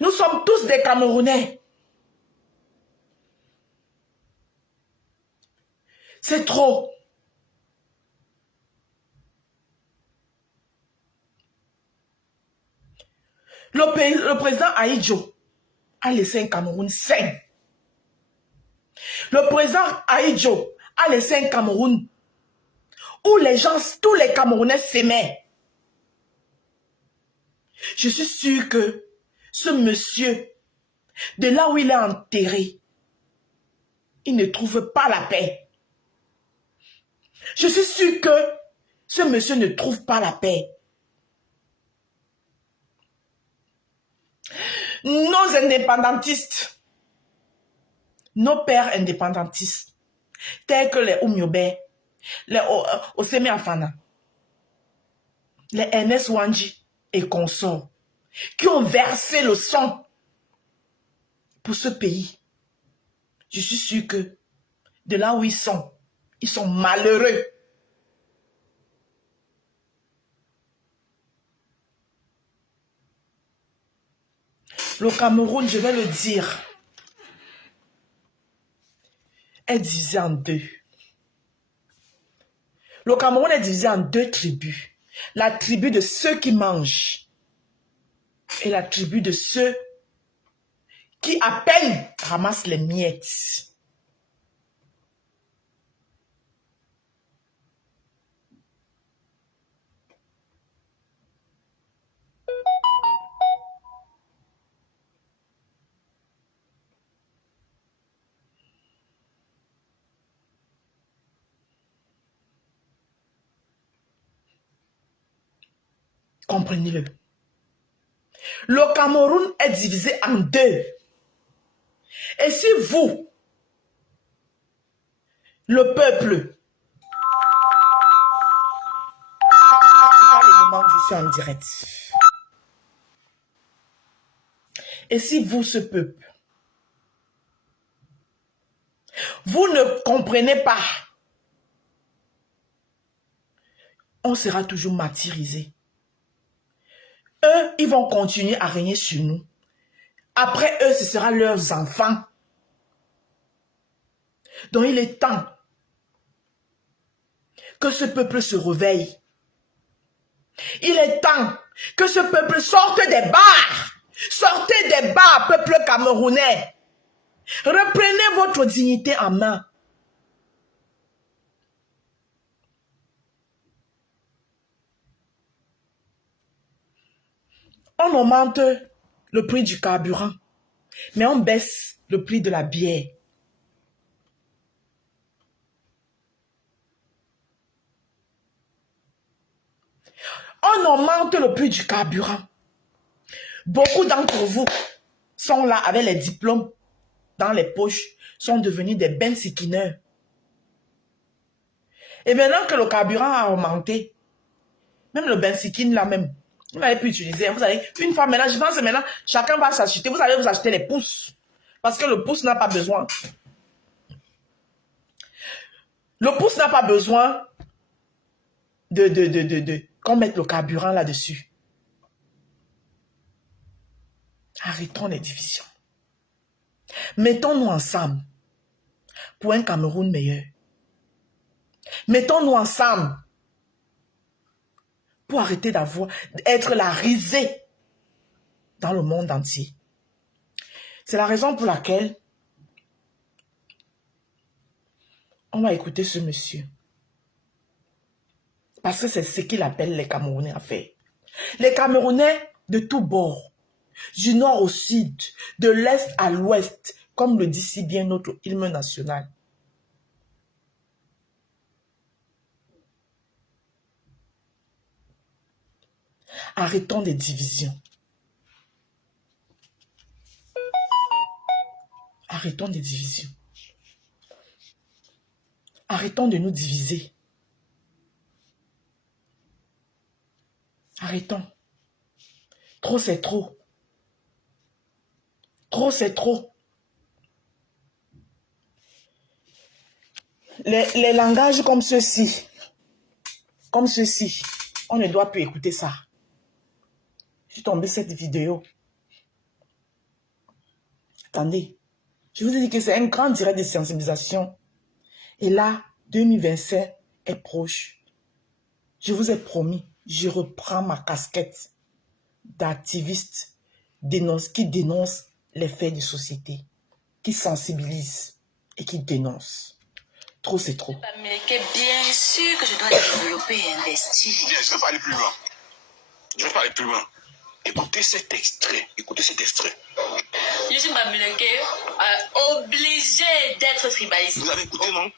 Nous sommes tous des Camerounais. C'est trop. Le président Ahidjo a laissé un Cameroun sain. Le président Ahidjo a laissé un Cameroun où les gens, tous les Camerounais s'aimaient. Je suis sûr que ce monsieur, de là où il est enterré, il ne trouve pas la paix. Je suis sûr que ce monsieur ne trouve pas la paix. Nos indépendantistes, nos pères indépendantistes, tels que les Oumiobe, les Oseme Afana, les Ernest Wanji et consorts, qui ont versé le sang pour ce pays. Je suis sûr que de là où ils sont malheureux. Le Cameroun, je vais le dire, est divisé en deux. Le Cameroun est divisé en deux tribus. La tribu de ceux qui mangent et la tribu de ceux qui à peine ramassent les miettes. Comprenez-le. Le Cameroun est divisé en deux. Et si vous, le peuple, suis en direct. Et si vous, ce peuple, vous ne comprenez pas, on sera toujours martyrisé. Eux, ils vont continuer à régner sur nous. Après eux, ce sera leurs enfants. Donc il est temps que ce peuple se réveille. Il est temps que ce peuple sorte des bars. Sortez des bars, peuple camerounais. Reprenez votre dignité en main. On augmente le prix du carburant, mais on baisse le prix de la bière. On augmente le prix du carburant. Beaucoup d'entre vous sont là avec les diplômes dans les poches, sont devenus des bensikineurs. Et maintenant que le carburant a augmenté, même le bensikin là même, vous n'avez pu utiliser. Vous savez, une fois maintenant, je pense que maintenant, chacun va s'acheter. Vous allez vous acheter les pouces. Parce que le pouce n'a pas besoin. Le pouce n'a pas besoin qu'on mette le carburant là-dessus. Arrêtons les divisions. Mettons-nous ensemble pour un Cameroun meilleur. Mettons-nous ensemble pour arrêter d'être la risée dans le monde entier. C'est la raison pour laquelle on va écouter ce monsieur. Parce que c'est ce qu'il appelle les Camerounais à faire. Les Camerounais de tous bords, du nord au sud, de l'est à l'ouest, comme le dit si bien notre hymne national. Arrêtons des divisions. Arrêtons des divisions. Arrêtons de nous diviser. Arrêtons. Trop, c'est trop. Trop, c'est trop. Les langages comme ceux-ci, on ne doit plus écouter ça. Je suis tombée cette vidéo. Attendez, je vous ai dit que c'est un grand direct de sensibilisation. Et là, 2025 est proche. Je vous ai promis, je reprends ma casquette d'activiste qui dénonce les faits de société, qui sensibilise et qui dénonce. Trop, c'est trop. Mais bien sûr que je dois développer et investir. Bien, je vais pas aller plus loin. Je vais pas aller plus loin. Écoutez cet extrait. Écoutez cet extrait. Je suis Bamileke, obligé d'être tribaliste. Vous avez écouté, non?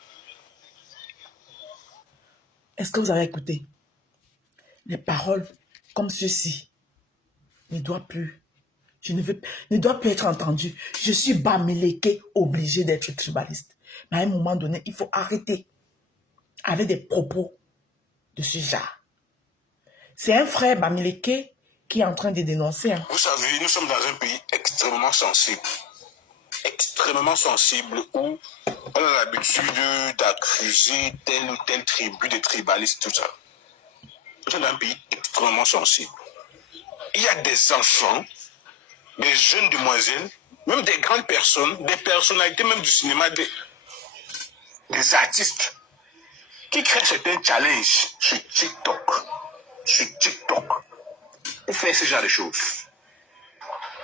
Est-ce que vous avez écouté? Les paroles comme ceci ne doivent plus. Ne doit plus être entendues. Je suis Bamileke, obligé d'être tribaliste. Mais à un moment donné, il faut arrêter avec des propos de ce genre. C'est un frère Bamileke qui est en train de dénoncer. Hein. Vous savez, nous sommes dans un pays extrêmement sensible. Extrêmement sensible où on a l'habitude d'accuser telle ou telle tribu, des tribalistes, tout ça. Nous sommes dans un pays extrêmement sensible. Il y a des enfants, des jeunes demoiselles, même des grandes personnes, des personnalités même du cinéma, des artistes qui créent certains challenges sur TikTok. Pour faire ce genre de choses.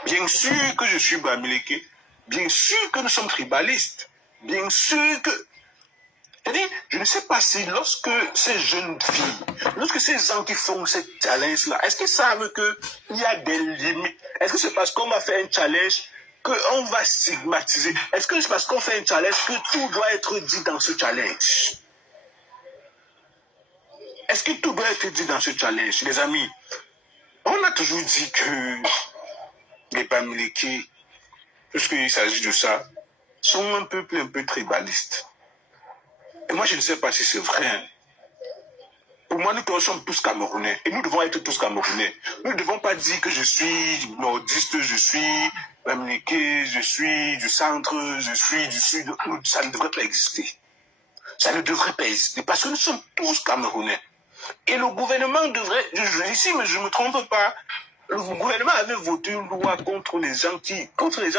Bien sûr que je suis Bamileke, bien sûr que nous sommes tribalistes, bien sûr que... C'est-à-dire, je ne sais pas si lorsque ces jeunes filles, lorsque ces gens qui font ce challenge-là, est-ce qu'ils savent qu'il y a des limites? Est-ce que c'est parce qu'on va faire un challenge qu'on va stigmatiser? Est-ce que c'est parce qu'on fait un challenge que tout doit être dit dans ce challenge? Est-ce que tout doit être dit dans ce challenge? Les amis, on a toujours dit que les Bamileke, puisqu'il s'agit de ça, sont un peuple un peu tribaliste. Et moi, je ne sais pas si c'est vrai. Pour moi, nous sommes tous Camerounais et nous devons être tous Camerounais. Nous ne devons pas dire que je suis nordiste, je suis américain, je suis du centre, je suis du sud. Ça ne devrait pas exister. Ça ne devrait pas exister parce que nous sommes tous Camerounais. Et le gouvernement devrait, ici, mais je ne me trompe pas, le gouvernement avait voté une loi contre les gens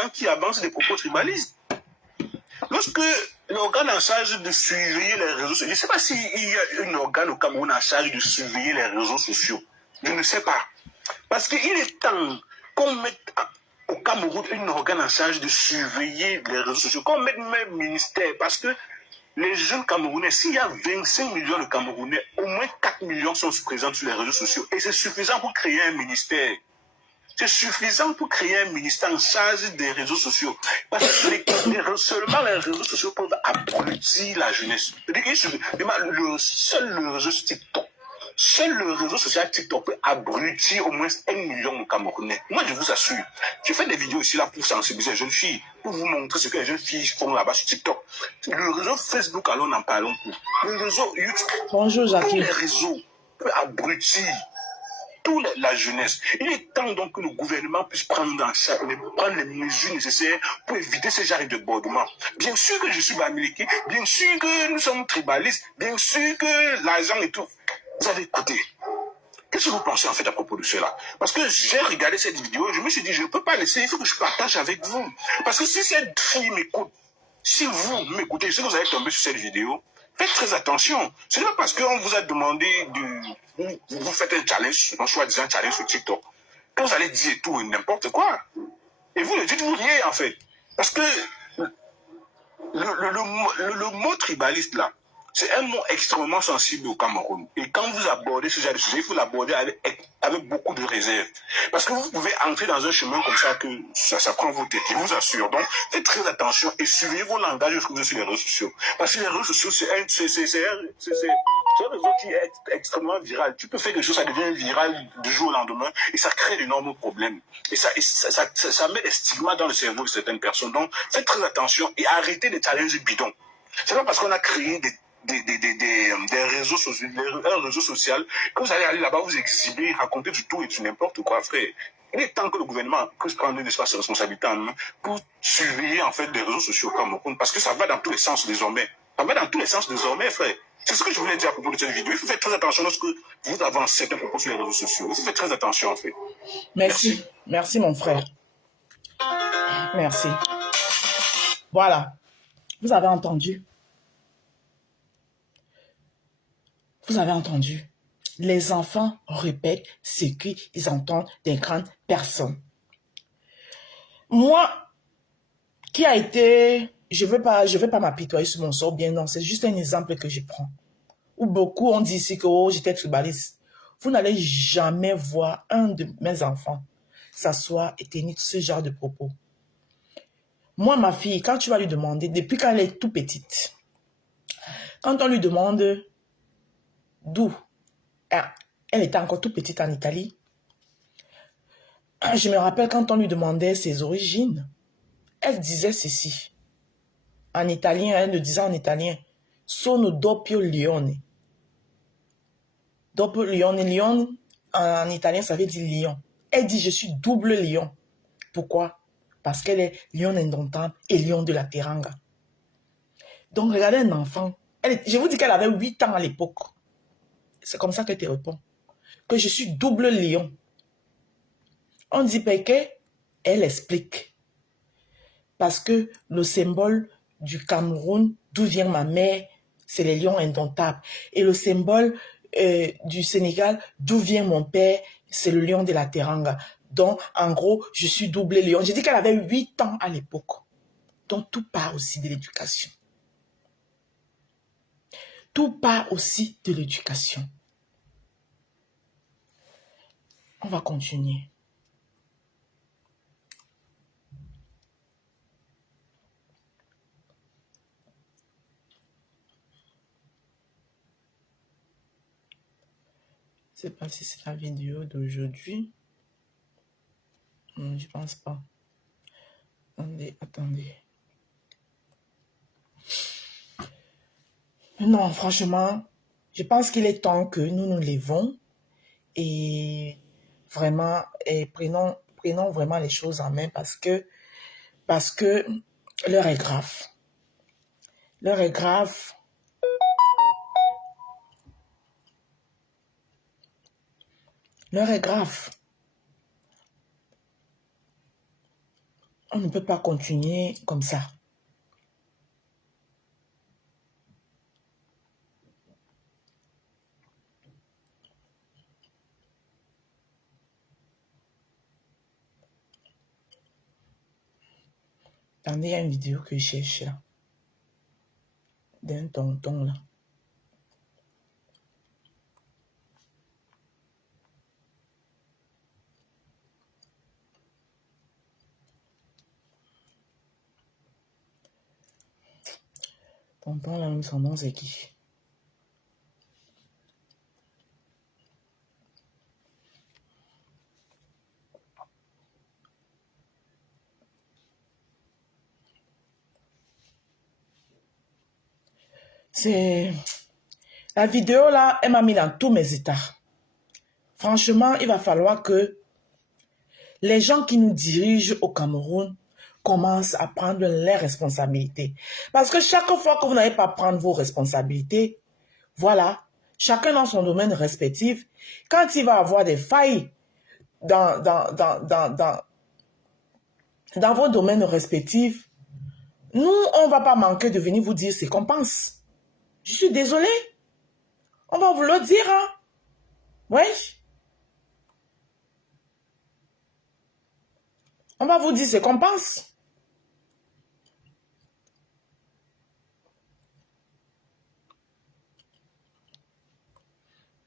qui avancent des propos tribalistes. Lorsque l'organe en charge de surveiller les réseaux sociaux, je ne sais pas s'il y a un organe au Cameroun en charge de surveiller les réseaux sociaux. Je ne sais pas. Parce qu'il est temps qu'on mette au Cameroun un organe en charge de surveiller les réseaux sociaux, qu'on mette même ministère. Parce que les jeunes Camerounais, s'il y a 25 millions de Camerounais, au moins 4 millions sont présents sur les réseaux sociaux. Et c'est suffisant pour créer un ministère. C'est suffisant pour créer un ministère en charge des réseaux sociaux. Parce que seulement les réseaux sociaux peuvent abrutir la jeunesse. Seul le réseau TikTok, seul le réseau social TikTok peut abrutir au moins 1 million de Camerounais. Moi, je vous assure, je fais des vidéos ici là pour sensibiliser les jeunes filles, pour vous montrer ce que les jeunes filles font là-bas sur TikTok. Le réseau Facebook, alors n'en parlons plus. Le réseau YouTube, Bonjour, Jackie. tous les réseaux peuvent abrutir toute la jeunesse. Il est temps donc que le gouvernement puisse prendre les mesures nécessaires pour éviter ce genre de débordement. Bien sûr que je suis bamileke, bien sûr que nous sommes tribalistes, bien sûr que l'argent et tout. Vous avez écouté. Qu'est-ce que vous pensez en fait à propos de cela? Parce que j'ai regardé cette vidéo et je me suis dit, je ne peux pas laisser, il faut que je partage avec vous. Parce que si cette fille m'écoute, si vous m'écoutez, je sais que vous allez tomber sur cette vidéo, faites très attention. Ce n'est pas parce qu'on vous a demandé vous faites un challenge, un soi-disant challenge sur TikTok, que vous allez dire tout et n'importe quoi. Et vous ne dites-vous rien en fait. Parce que le mot tribaliste là, c'est un mot extrêmement sensible au Cameroun. Et quand vous abordez ce genre de sujet, il faut l'aborder avec beaucoup de réserve. Parce que vous pouvez entrer dans un chemin comme ça que ça prend vos têtes, je vous assure. Donc, faites très attention et suivez vos langages sur les réseaux sociaux. Parce que les réseaux sociaux, c'est un réseau qui est extrêmement viral. Tu peux faire quelque chose, ça devient viral du jour au lendemain et ça crée d'énormes problèmes. Et ça met des stigmas dans le cerveau de certaines personnes. Donc, faites très attention et arrêtez les challenges bidons. C'est pas parce qu'on a créé des réseaux sociaux, un réseau social, que vous allez aller là-bas vous exhiber, raconter du tout et du n'importe quoi, frère. Il est temps que le gouvernement puisse prendre une espace de responsabilité en main pour surveiller en fait les réseaux sociaux au Cameroun, parce que ça va dans tous les sens désormais. Ça va dans tous les sens désormais, frère. C'est ce que je voulais dire à propos de cette vidéo. Il faut faire très attention lorsque vous avancez certains propos sur les réseaux sociaux. Il faut faire très attention, en fait. Merci. Merci, mon frère. Merci. Voilà. Vous avez entendu. Vous avez entendu. Les enfants répètent ce qu'ils entendent des grandes personnes. Moi, qui a été... Je vais pas m'apitoyer sur mon sort, bien non. C'est juste un exemple que je prends. Où beaucoup ont dit ici que j'étais tribaliste. Vous n'allez jamais voir un de mes enfants s'asseoir et tenir ce genre de propos. Moi, ma fille, quand tu vas lui demander, depuis qu'elle est tout petite, quand on lui demande d'où, elle était encore tout petite en Italie. Je me rappelle quand on lui demandait ses origines, elle disait ceci. En italien, elle le disait en italien. Sono doppio leone. Doppio leone. Lion, en italien, ça veut dire lion. Elle dit, je suis double lion. Pourquoi? Parce qu'elle est lion indomptable et lion de la Teranga. Donc, regardez un enfant. Je vous dis qu'elle avait 8 ans à l'époque. C'est comme ça qu'elle te répond. Que je suis double lion. On dit que elle explique. Parce que le symbole du Cameroun, d'où vient ma mère, c'est les lions indomptables. Et le symbole du Sénégal, d'où vient mon père, c'est le lion de la Teranga. Donc, en gros, je suis double lion. J'ai dit qu'elle avait 8 ans à l'époque. Donc, tout part aussi de l'éducation. Tout part aussi de l'éducation. On va continuer. Je ne sais pas si c'est la vidéo d'aujourd'hui. Je pense pas. Attendez. Non, franchement, Je pense qu'il est temps que nous nous levons et vraiment, prenons vraiment les choses en main parce que l'heure est grave. L'heure est grave. L'heure est grave. On ne peut pas continuer comme ça. Attendez, il y a une vidéo que je cherche là. D'un tonton là. Tonton là, son nom c'est qui? C'est... La vidéo là, elle m'a mis dans tous mes états. Franchement, il va falloir que les gens qui nous dirigent au Cameroun commencent à prendre leurs responsabilités. Parce que chaque fois que vous n'allez pas prendre vos responsabilités, voilà, chacun dans son domaine respectif, quand il va avoir des failles dans vos domaines respectifs, nous, on ne va pas manquer de venir vous dire ce qu'on pense. Je suis désolée. On va vous le dire, hein. Ouais. On va vous dire ce qu'on pense.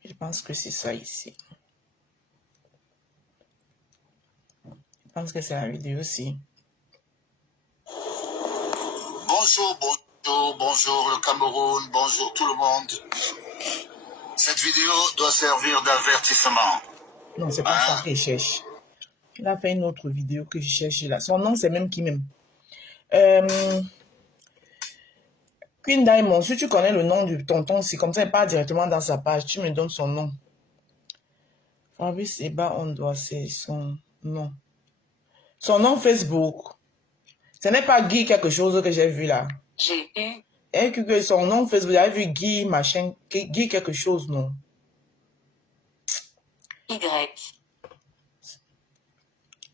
Je pense que c'est ça ici. Je pense que c'est la vidéo aussi. Bonjour, bonjour, bonjour le Cameroun, bonjour tout le monde. Cette vidéo doit servir d'avertissement. Non, c'est pas ça que je cherche. Il a fait une autre vidéo que je cherche là. Son nom, c'est même qui même. Queen Diamond, si tu connais le nom du tonton, c'est comme ça, il part directement dans sa page. Tu me donnes son nom. Fabrice Eba, on doit, c'est son nom. Son nom Facebook. Ce n'est pas Guy quelque chose que j'ai vu là. J'ai eu. Et que son nom Facebook, j'avais vu Guy machin, Guy quelque chose, non. Y.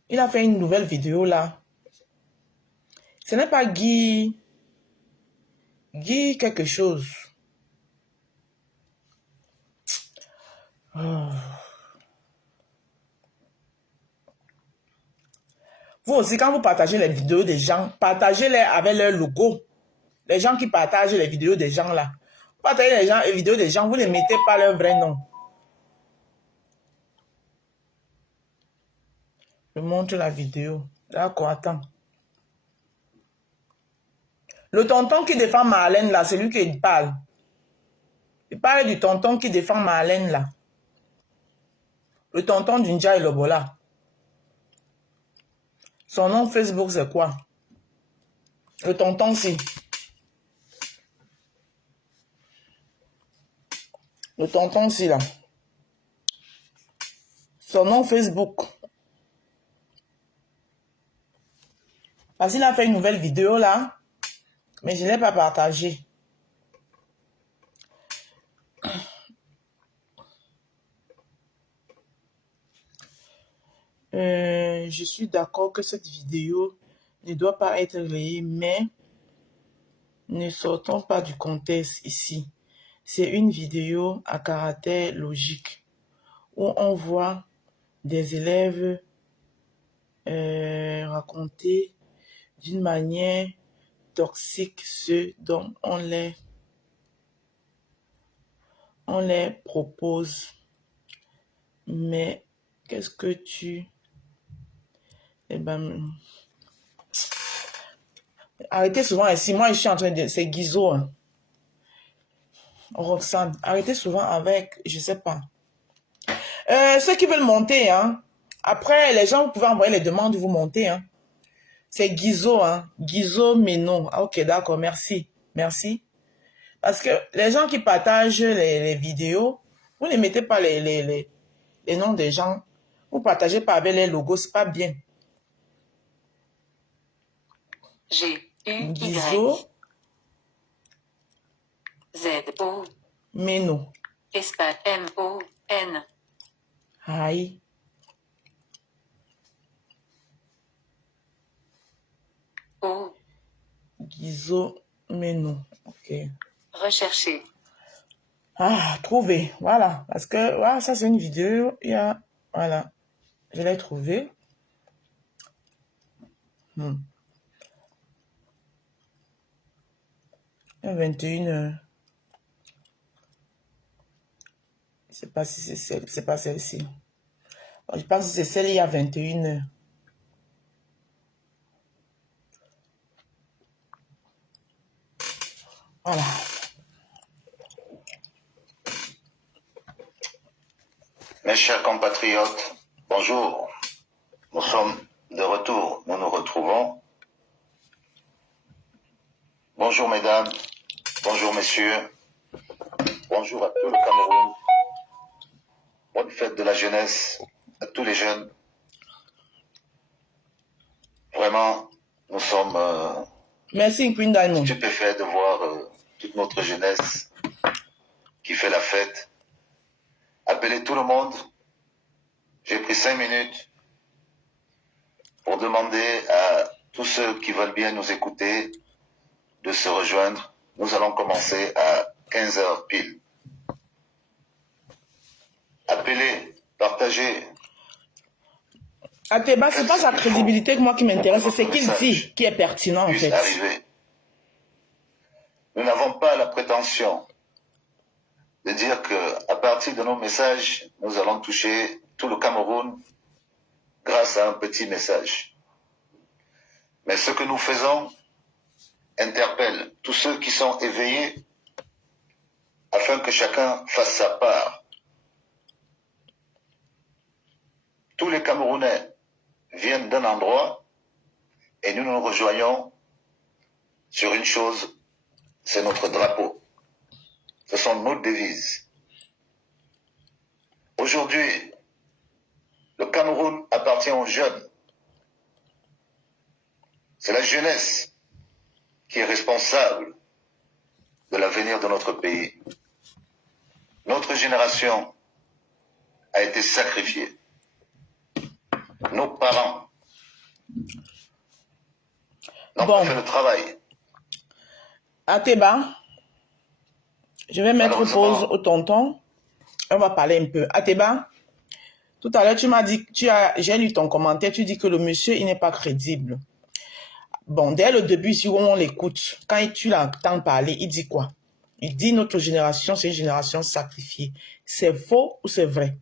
Il a fait une nouvelle vidéo là. Ce n'est pas Guy quelque chose. Oh. Vous aussi, quand vous partagez les vidéos des gens, partagez-les avec leur logo. Les gens qui partagent les vidéos des gens là. Vous partagez les vidéos des gens, vous ne les mettez pas leur vrai nom. Je montre la vidéo. D'accord, attends. Le tonton qui défend Marlène là, c'est lui qui parle. Il parle du tonton qui défend Marlène là. Le tonton d'Inja et Lobola. Son nom Facebook c'est quoi? Le tonton si. Le tonton si là. Son nom Facebook. Parce qu'il a fait une nouvelle vidéo là. Mais je ne l'ai pas partagée. Je suis d'accord que cette vidéo ne doit pas être relayée, mais ne sortons pas du contexte ici. C'est une vidéo à caractère logique où on voit des élèves raconter d'une manière toxique ce dont on les propose. Mais qu'est-ce que tu... Eh ben... Arrêtez souvent ici. Moi, je suis en train de... C'est Guizot. Hein. Roxane. Arrêtez souvent avec... Je sais pas. Ceux qui veulent monter, hein. Après, les gens, vous pouvez envoyer les demandes, vous montez, hein. C'est Guizot, hein. Guizot Menon. Ah, ok, d'accord. Merci. Merci. Parce que les gens qui partagent les vidéos, vous ne mettez pas les noms des gens. Vous ne partagez pas avec les logos, c'est pas bien. G-U-Y. Guizo Z-O. Meno. Espace M-O-N. Aïe. O. Guizo Meno. Ok. Rechercher. Ah, trouvé. Voilà. Parce que, voilà, ça c'est une vidéo. Il y a, voilà. Je l'ai trouvé. Il y a 21 heures. Je ne sais pas si c'est pas celle-ci. Je pense que c'est celle il y a 21 heures. Voilà. Mes chers compatriotes, bonjour. Nous sommes de retour. Nous nous retrouvons. Bonjour mesdames, bonjour messieurs, bonjour à tout le Cameroun. Bonne fête de la jeunesse à tous les jeunes. Vraiment, nous sommes Merci, Queen Diamond. stupéfaits de voir toute notre jeunesse qui fait la fête. Appelez tout le monde. J'ai pris 5 minutes pour demander à tous ceux qui veulent bien nous écouter de se rejoindre. Nous allons commencer à 15h pile. Appelez, partagez. Ateba, c'est pas sa crédibilité que moi qui m'intéresse, c'est ce qu'il dit qui est pertinent en fait. Arriver. Nous n'avons pas la prétention de dire que à partir de nos messages, nous allons toucher tout le Cameroun grâce à un petit message. Mais ce que nous faisons interpelle tous ceux qui sont éveillés afin que chacun fasse sa part. Tous les Camerounais viennent d'un endroit et nous nous rejoignons sur une chose, c'est notre drapeau. Ce sont nos devises. Aujourd'hui, le Cameroun appartient aux jeunes. C'est la jeunesse qui est responsable de l'avenir de notre pays. Notre génération a été sacrifiée. Nos parents n'ont pas fait le travail. Ateba, je vais mettre pause au tonton. On va parler un peu. Ateba, tout à l'heure, tu m'as dit, j'ai lu ton commentaire, tu dis que le monsieur, il n'est pas crédible. Bon, dès le début, si on l'écoute, quand tu l'entends parler, il dit quoi? Il dit notre génération, c'est une génération sacrifiée. C'est faux ou c'est vrai?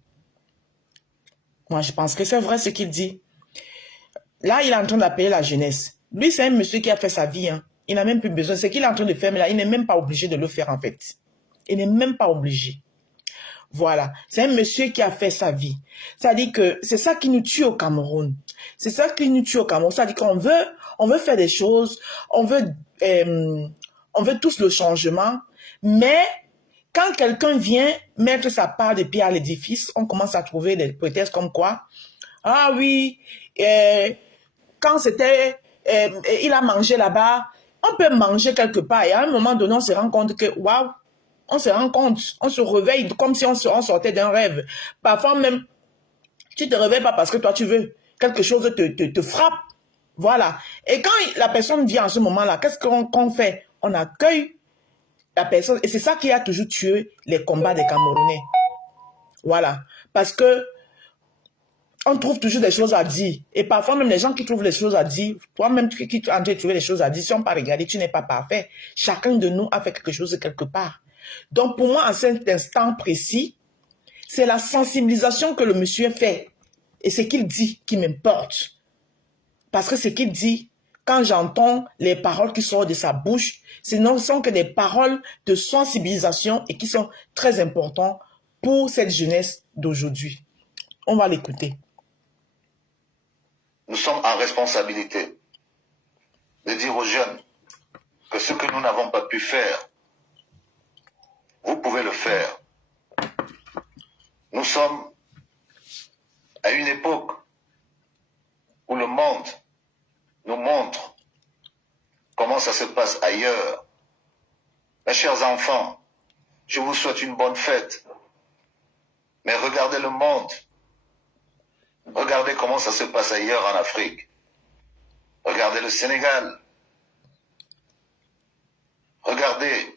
Moi, je pense que c'est vrai ce qu'il dit. Là, il est en train d'appeler la jeunesse. Lui, c'est un monsieur qui a fait sa vie. Hein. Il n'a même plus besoin. Ce qu'il est en train de faire, mais là, il n'est même pas obligé de le faire en fait. Il n'est même pas obligé. Voilà. C'est un monsieur qui a fait sa vie. C'est-à-dire que c'est ça qui nous tue au Cameroun. C'est ça qui nous tue au Cameroun. C'est-à-dire qu'on veut faire des choses. On veut tous le changement. Mais quand quelqu'un vient mettre sa part de pierre à l'édifice, on commence à trouver des prétextes comme quoi. Ah oui, quand c'était, il a mangé là-bas, on peut manger quelque part et à un moment donné, on se rend compte que, waouh, on se rend compte, on se réveille comme si on sortait d'un rêve. Parfois même, tu ne te réveilles pas parce que toi tu veux, quelque chose te frappe. Voilà. Et quand la personne vient en ce moment-là, qu'est-ce qu'on fait? On accueille la personne et c'est ça qui a toujours tué les combats des Camerounais. Voilà. Parce que on trouve toujours des choses à dire. Et parfois, même les gens qui trouvent les choses à dire, toi-même qui es en train de trouver les choses à dire, si on ne pas regarder, tu n'es pas parfait. Chacun de nous a fait quelque chose quelque part. Donc, pour moi, en cet instant précis, c'est la sensibilisation que le monsieur fait. Et ce qu'il dit qui m'importe. Parce que ce qu'il dit, quand j'entends les paroles qui sortent de sa bouche, ce ne sont que des paroles de sensibilisation et qui sont très importantes pour cette jeunesse d'aujourd'hui. On va l'écouter. Nous sommes en responsabilité de dire aux jeunes que ce que nous n'avons pas pu faire vous pouvez le faire. Nous sommes à une époque où le monde nous montre comment ça se passe ailleurs. Mes chers enfants, je vous souhaite une bonne fête. Mais regardez le monde. Regardez comment ça se passe ailleurs en Afrique. Regardez le Sénégal. Regardez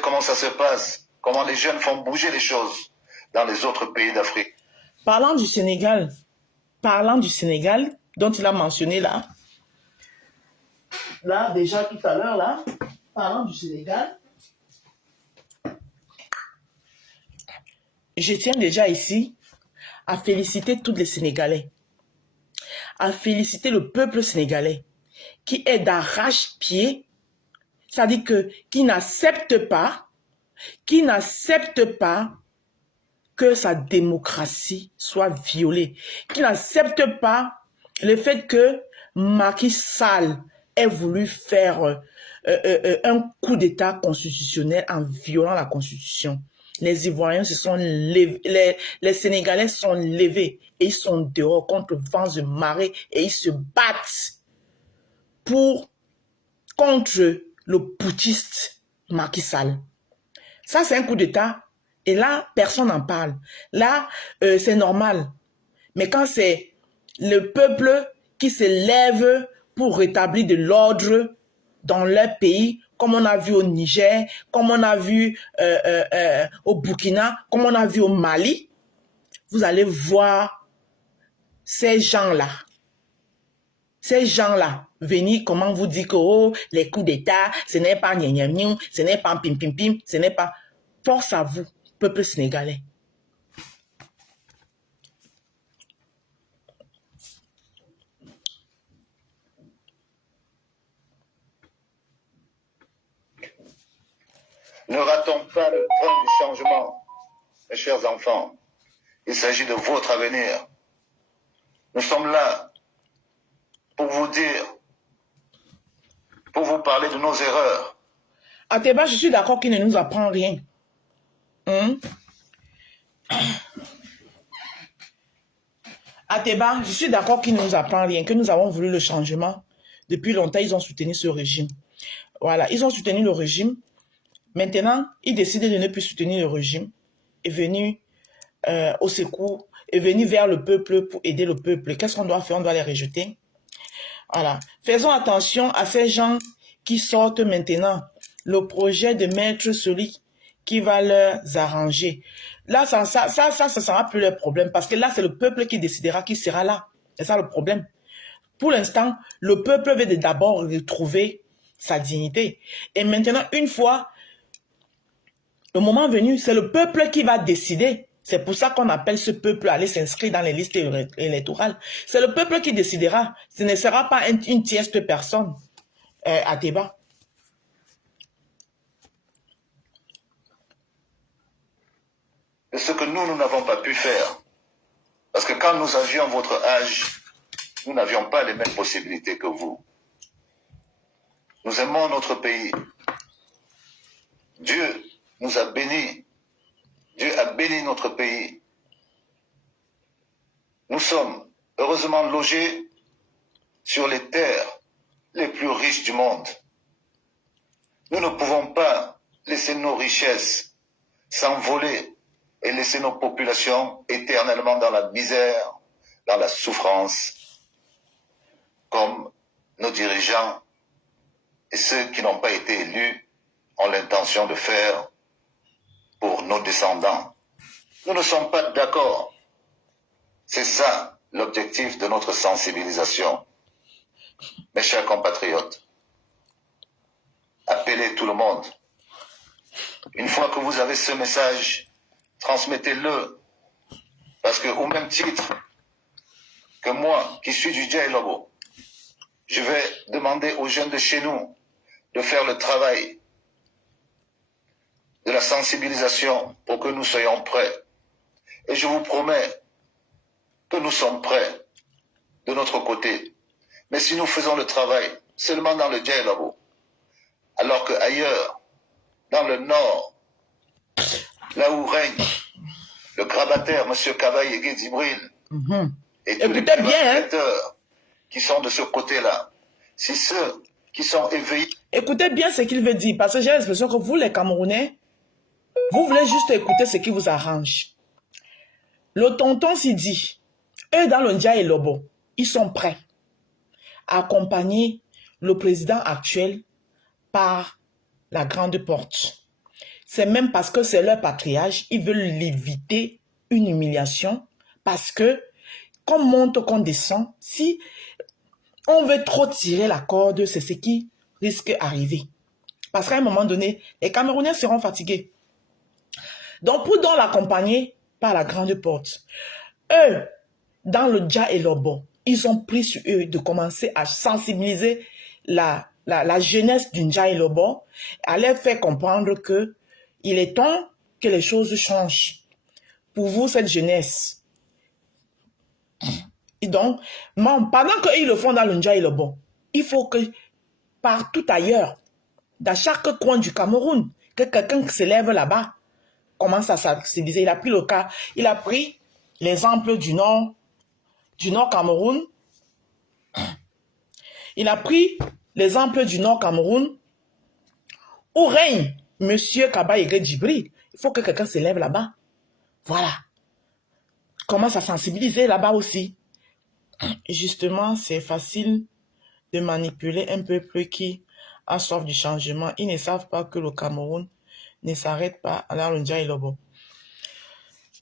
comment ça se passe, comment les jeunes font bouger les choses dans les autres pays d'Afrique. Parlant du Sénégal, dont il a mentionné là déjà tout à l'heure là, parlant du Sénégal, je tiens déjà ici à féliciter tous les Sénégalais, à féliciter le peuple sénégalais qui est d'arrache-pied, c'est-à-dire qui n'accepte pas que sa démocratie soit violée, qui n'accepte pas le fait que Macky Sall ait voulu faire un coup d'État constitutionnel en violant la Constitution. Les Ivoiriens se sont levés, les Sénégalais sont levés et ils sont dehors contre vents de marée et ils se battent contre le putschiste Macky Sall. Ça, c'est un coup d'État. Et là, personne n'en parle. Là, c'est normal. Mais quand c'est le peuple qui se lève pour rétablir de l'ordre dans leur pays, comme on a vu au Niger, comme on a vu au Burkina, comme on a vu au Mali, vous allez voir ces gens-là venir, comment vous dire que oh, les coups d'État, ce n'est pas gna gna gna, ce n'est pas pim pim pim, ce n'est pas... Force à vous, peuple sénégalais. Ne ratons pas le train du changement, mes chers enfants. Il s'agit de votre avenir. Nous sommes là pour vous dire, pour vous parler de nos erreurs. Ateba, je suis d'accord qu'il ne nous apprend rien. Ateba, je suis d'accord qu'il ne nous apprend rien, que nous avons voulu le changement. Depuis longtemps, ils ont soutenu ce régime. Voilà, ils ont soutenu le régime. Maintenant, ils décident de ne plus soutenir le régime. Est venu au secours, est venu vers le peuple pour aider le peuple. Qu'est-ce qu'on doit faire? On doit les rejeter. Voilà. Faisons attention à ces gens qui sortent maintenant le projet de mettre celui qui va leur arranger. Là, ça sera plus le problème parce que là, c'est le peuple qui décidera qui sera là. C'est ça le problème. Pour l'instant, le peuple veut d'abord retrouver sa dignité. Et maintenant, une fois le moment venu, c'est le peuple qui va décider. C'est pour ça qu'on appelle ce peuple à aller s'inscrire dans les listes électorales. C'est le peuple qui décidera. Ce ne sera pas une tierce personne à débat. Et ce que nous n'avons pas pu faire. Parce que quand nous avions votre âge, nous n'avions pas les mêmes possibilités que vous. Nous aimons notre pays. Dieu nous a bénis. Dieu a béni notre pays. Nous sommes heureusement logés sur les terres les plus riches du monde. Nous ne pouvons pas laisser nos richesses s'envoler et laisser nos populations éternellement dans la misère, dans la souffrance, comme nos dirigeants et ceux qui n'ont pas été élus ont l'intention de faire pour nos descendants. Nous ne sommes pas d'accord. C'est ça l'objectif de notre sensibilisation. Mes chers compatriotes, appelez tout le monde. Une fois que vous avez ce message, transmettez-le. Parce que au même titre que moi, qui suis du Djai Lobo, je vais demander aux jeunes de chez nous de faire le travail de la sensibilisation pour que nous soyons prêts. Et je vous promets que nous sommes prêts de notre côté. Mais si nous faisons le travail seulement dans le Djai Lobo, alors qu'ailleurs, dans le nord, là où règne le grabataire, M. Kavaï Djibril, et tous les Écoutez bien, hein. prédicateurs qui sont de ce côté-là, si ceux qui sont éveillés... Écoutez bien ce qu'il veut dire, parce que j'ai l'impression que vous, les Camerounais, vous voulez juste écouter ce qui vous arrange. Le tonton s'y dit, eux dans le Ndia et Lobo, ils sont prêts à accompagner le président actuel par la grande porte. C'est même parce que c'est leur patriarche, ils veulent l'éviter une humiliation, parce que, qu'on monte, qu'on descend, si on veut trop tirer la corde, c'est ce qui risque d'arriver. Parce qu'à un moment donné, les Camerounais seront fatigués. Donc, pour donc l'accompagner par la grande porte, eux, dans le Dja et Lobo, ils ont pris sur eux de commencer à sensibiliser la jeunesse du Dja et Lobo, à leur faire comprendre que il est temps que les choses changent. Pour vous, cette jeunesse. Et donc, pendant qu'ils le font dans le Dja et Lobo, il faut que partout ailleurs, dans chaque coin du Cameroun, que quelqu'un se lève là-bas, commence à sensibiliser. Il a pris le cas, il a pris l'exemple du Nord Cameroun. Il a pris l'exemple du Nord Cameroun où règne Monsieur Kavaï Djibril. Il faut que quelqu'un se lève là-bas. Voilà. Commence à sensibiliser là-bas aussi. Justement, c'est facile de manipuler un peuple qui a soif du changement. Ils ne savent pas que le Cameroun ne s'arrête pas à la Ndia et Lobo.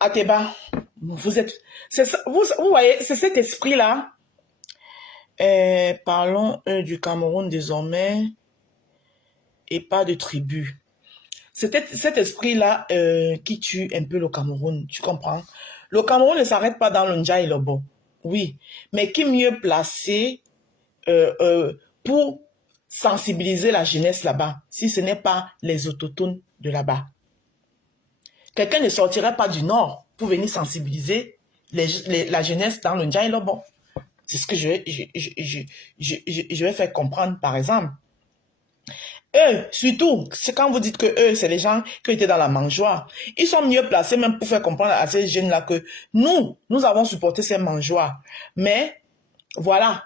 Ateba, vous êtes... Vous voyez, c'est cet esprit-là. Parlons du Cameroun désormais et pas de tribu. C'est cet esprit-là qui tue un peu le Cameroun, tu comprends? Le Cameroun ne s'arrête pas dans le Ndia et Lobo. Oui, mais qui mieux placé pour sensibiliser la jeunesse là-bas, si ce n'est pas les autochtones de là-bas. Quelqu'un ne sortirait pas du Nord pour venir sensibiliser la jeunesse dans le Ndia et Lobo. C'est ce que je vais faire comprendre, par exemple. Eux, surtout, c'est quand vous dites que eux, c'est les gens qui étaient dans la mangeoire. Ils sont mieux placés même pour faire comprendre à ces jeunes-là que nous avons supporté ces mangeoires. Mais, voilà,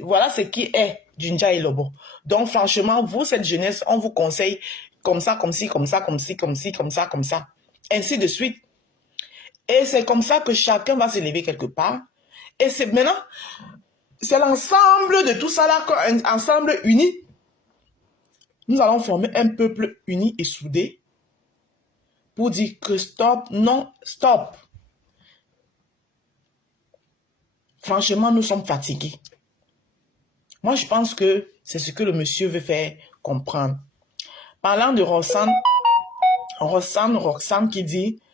voilà ce qui est du Ndia et Lobo. Donc, franchement, vous, cette jeunesse, on vous conseille comme ça, comme ci, comme ça, comme ci, comme ci, comme ça, comme ça. Ainsi de suite. Et c'est comme ça que chacun va s'élever quelque part. Et c'est maintenant, c'est l'ensemble de tout ça là, un ensemble uni. Nous allons former un peuple uni et soudé pour dire que stop, non, stop. Franchement, nous sommes fatigués. Moi, je pense que c'est ce que le monsieur veut faire comprendre. Parlant de Roxane qui dit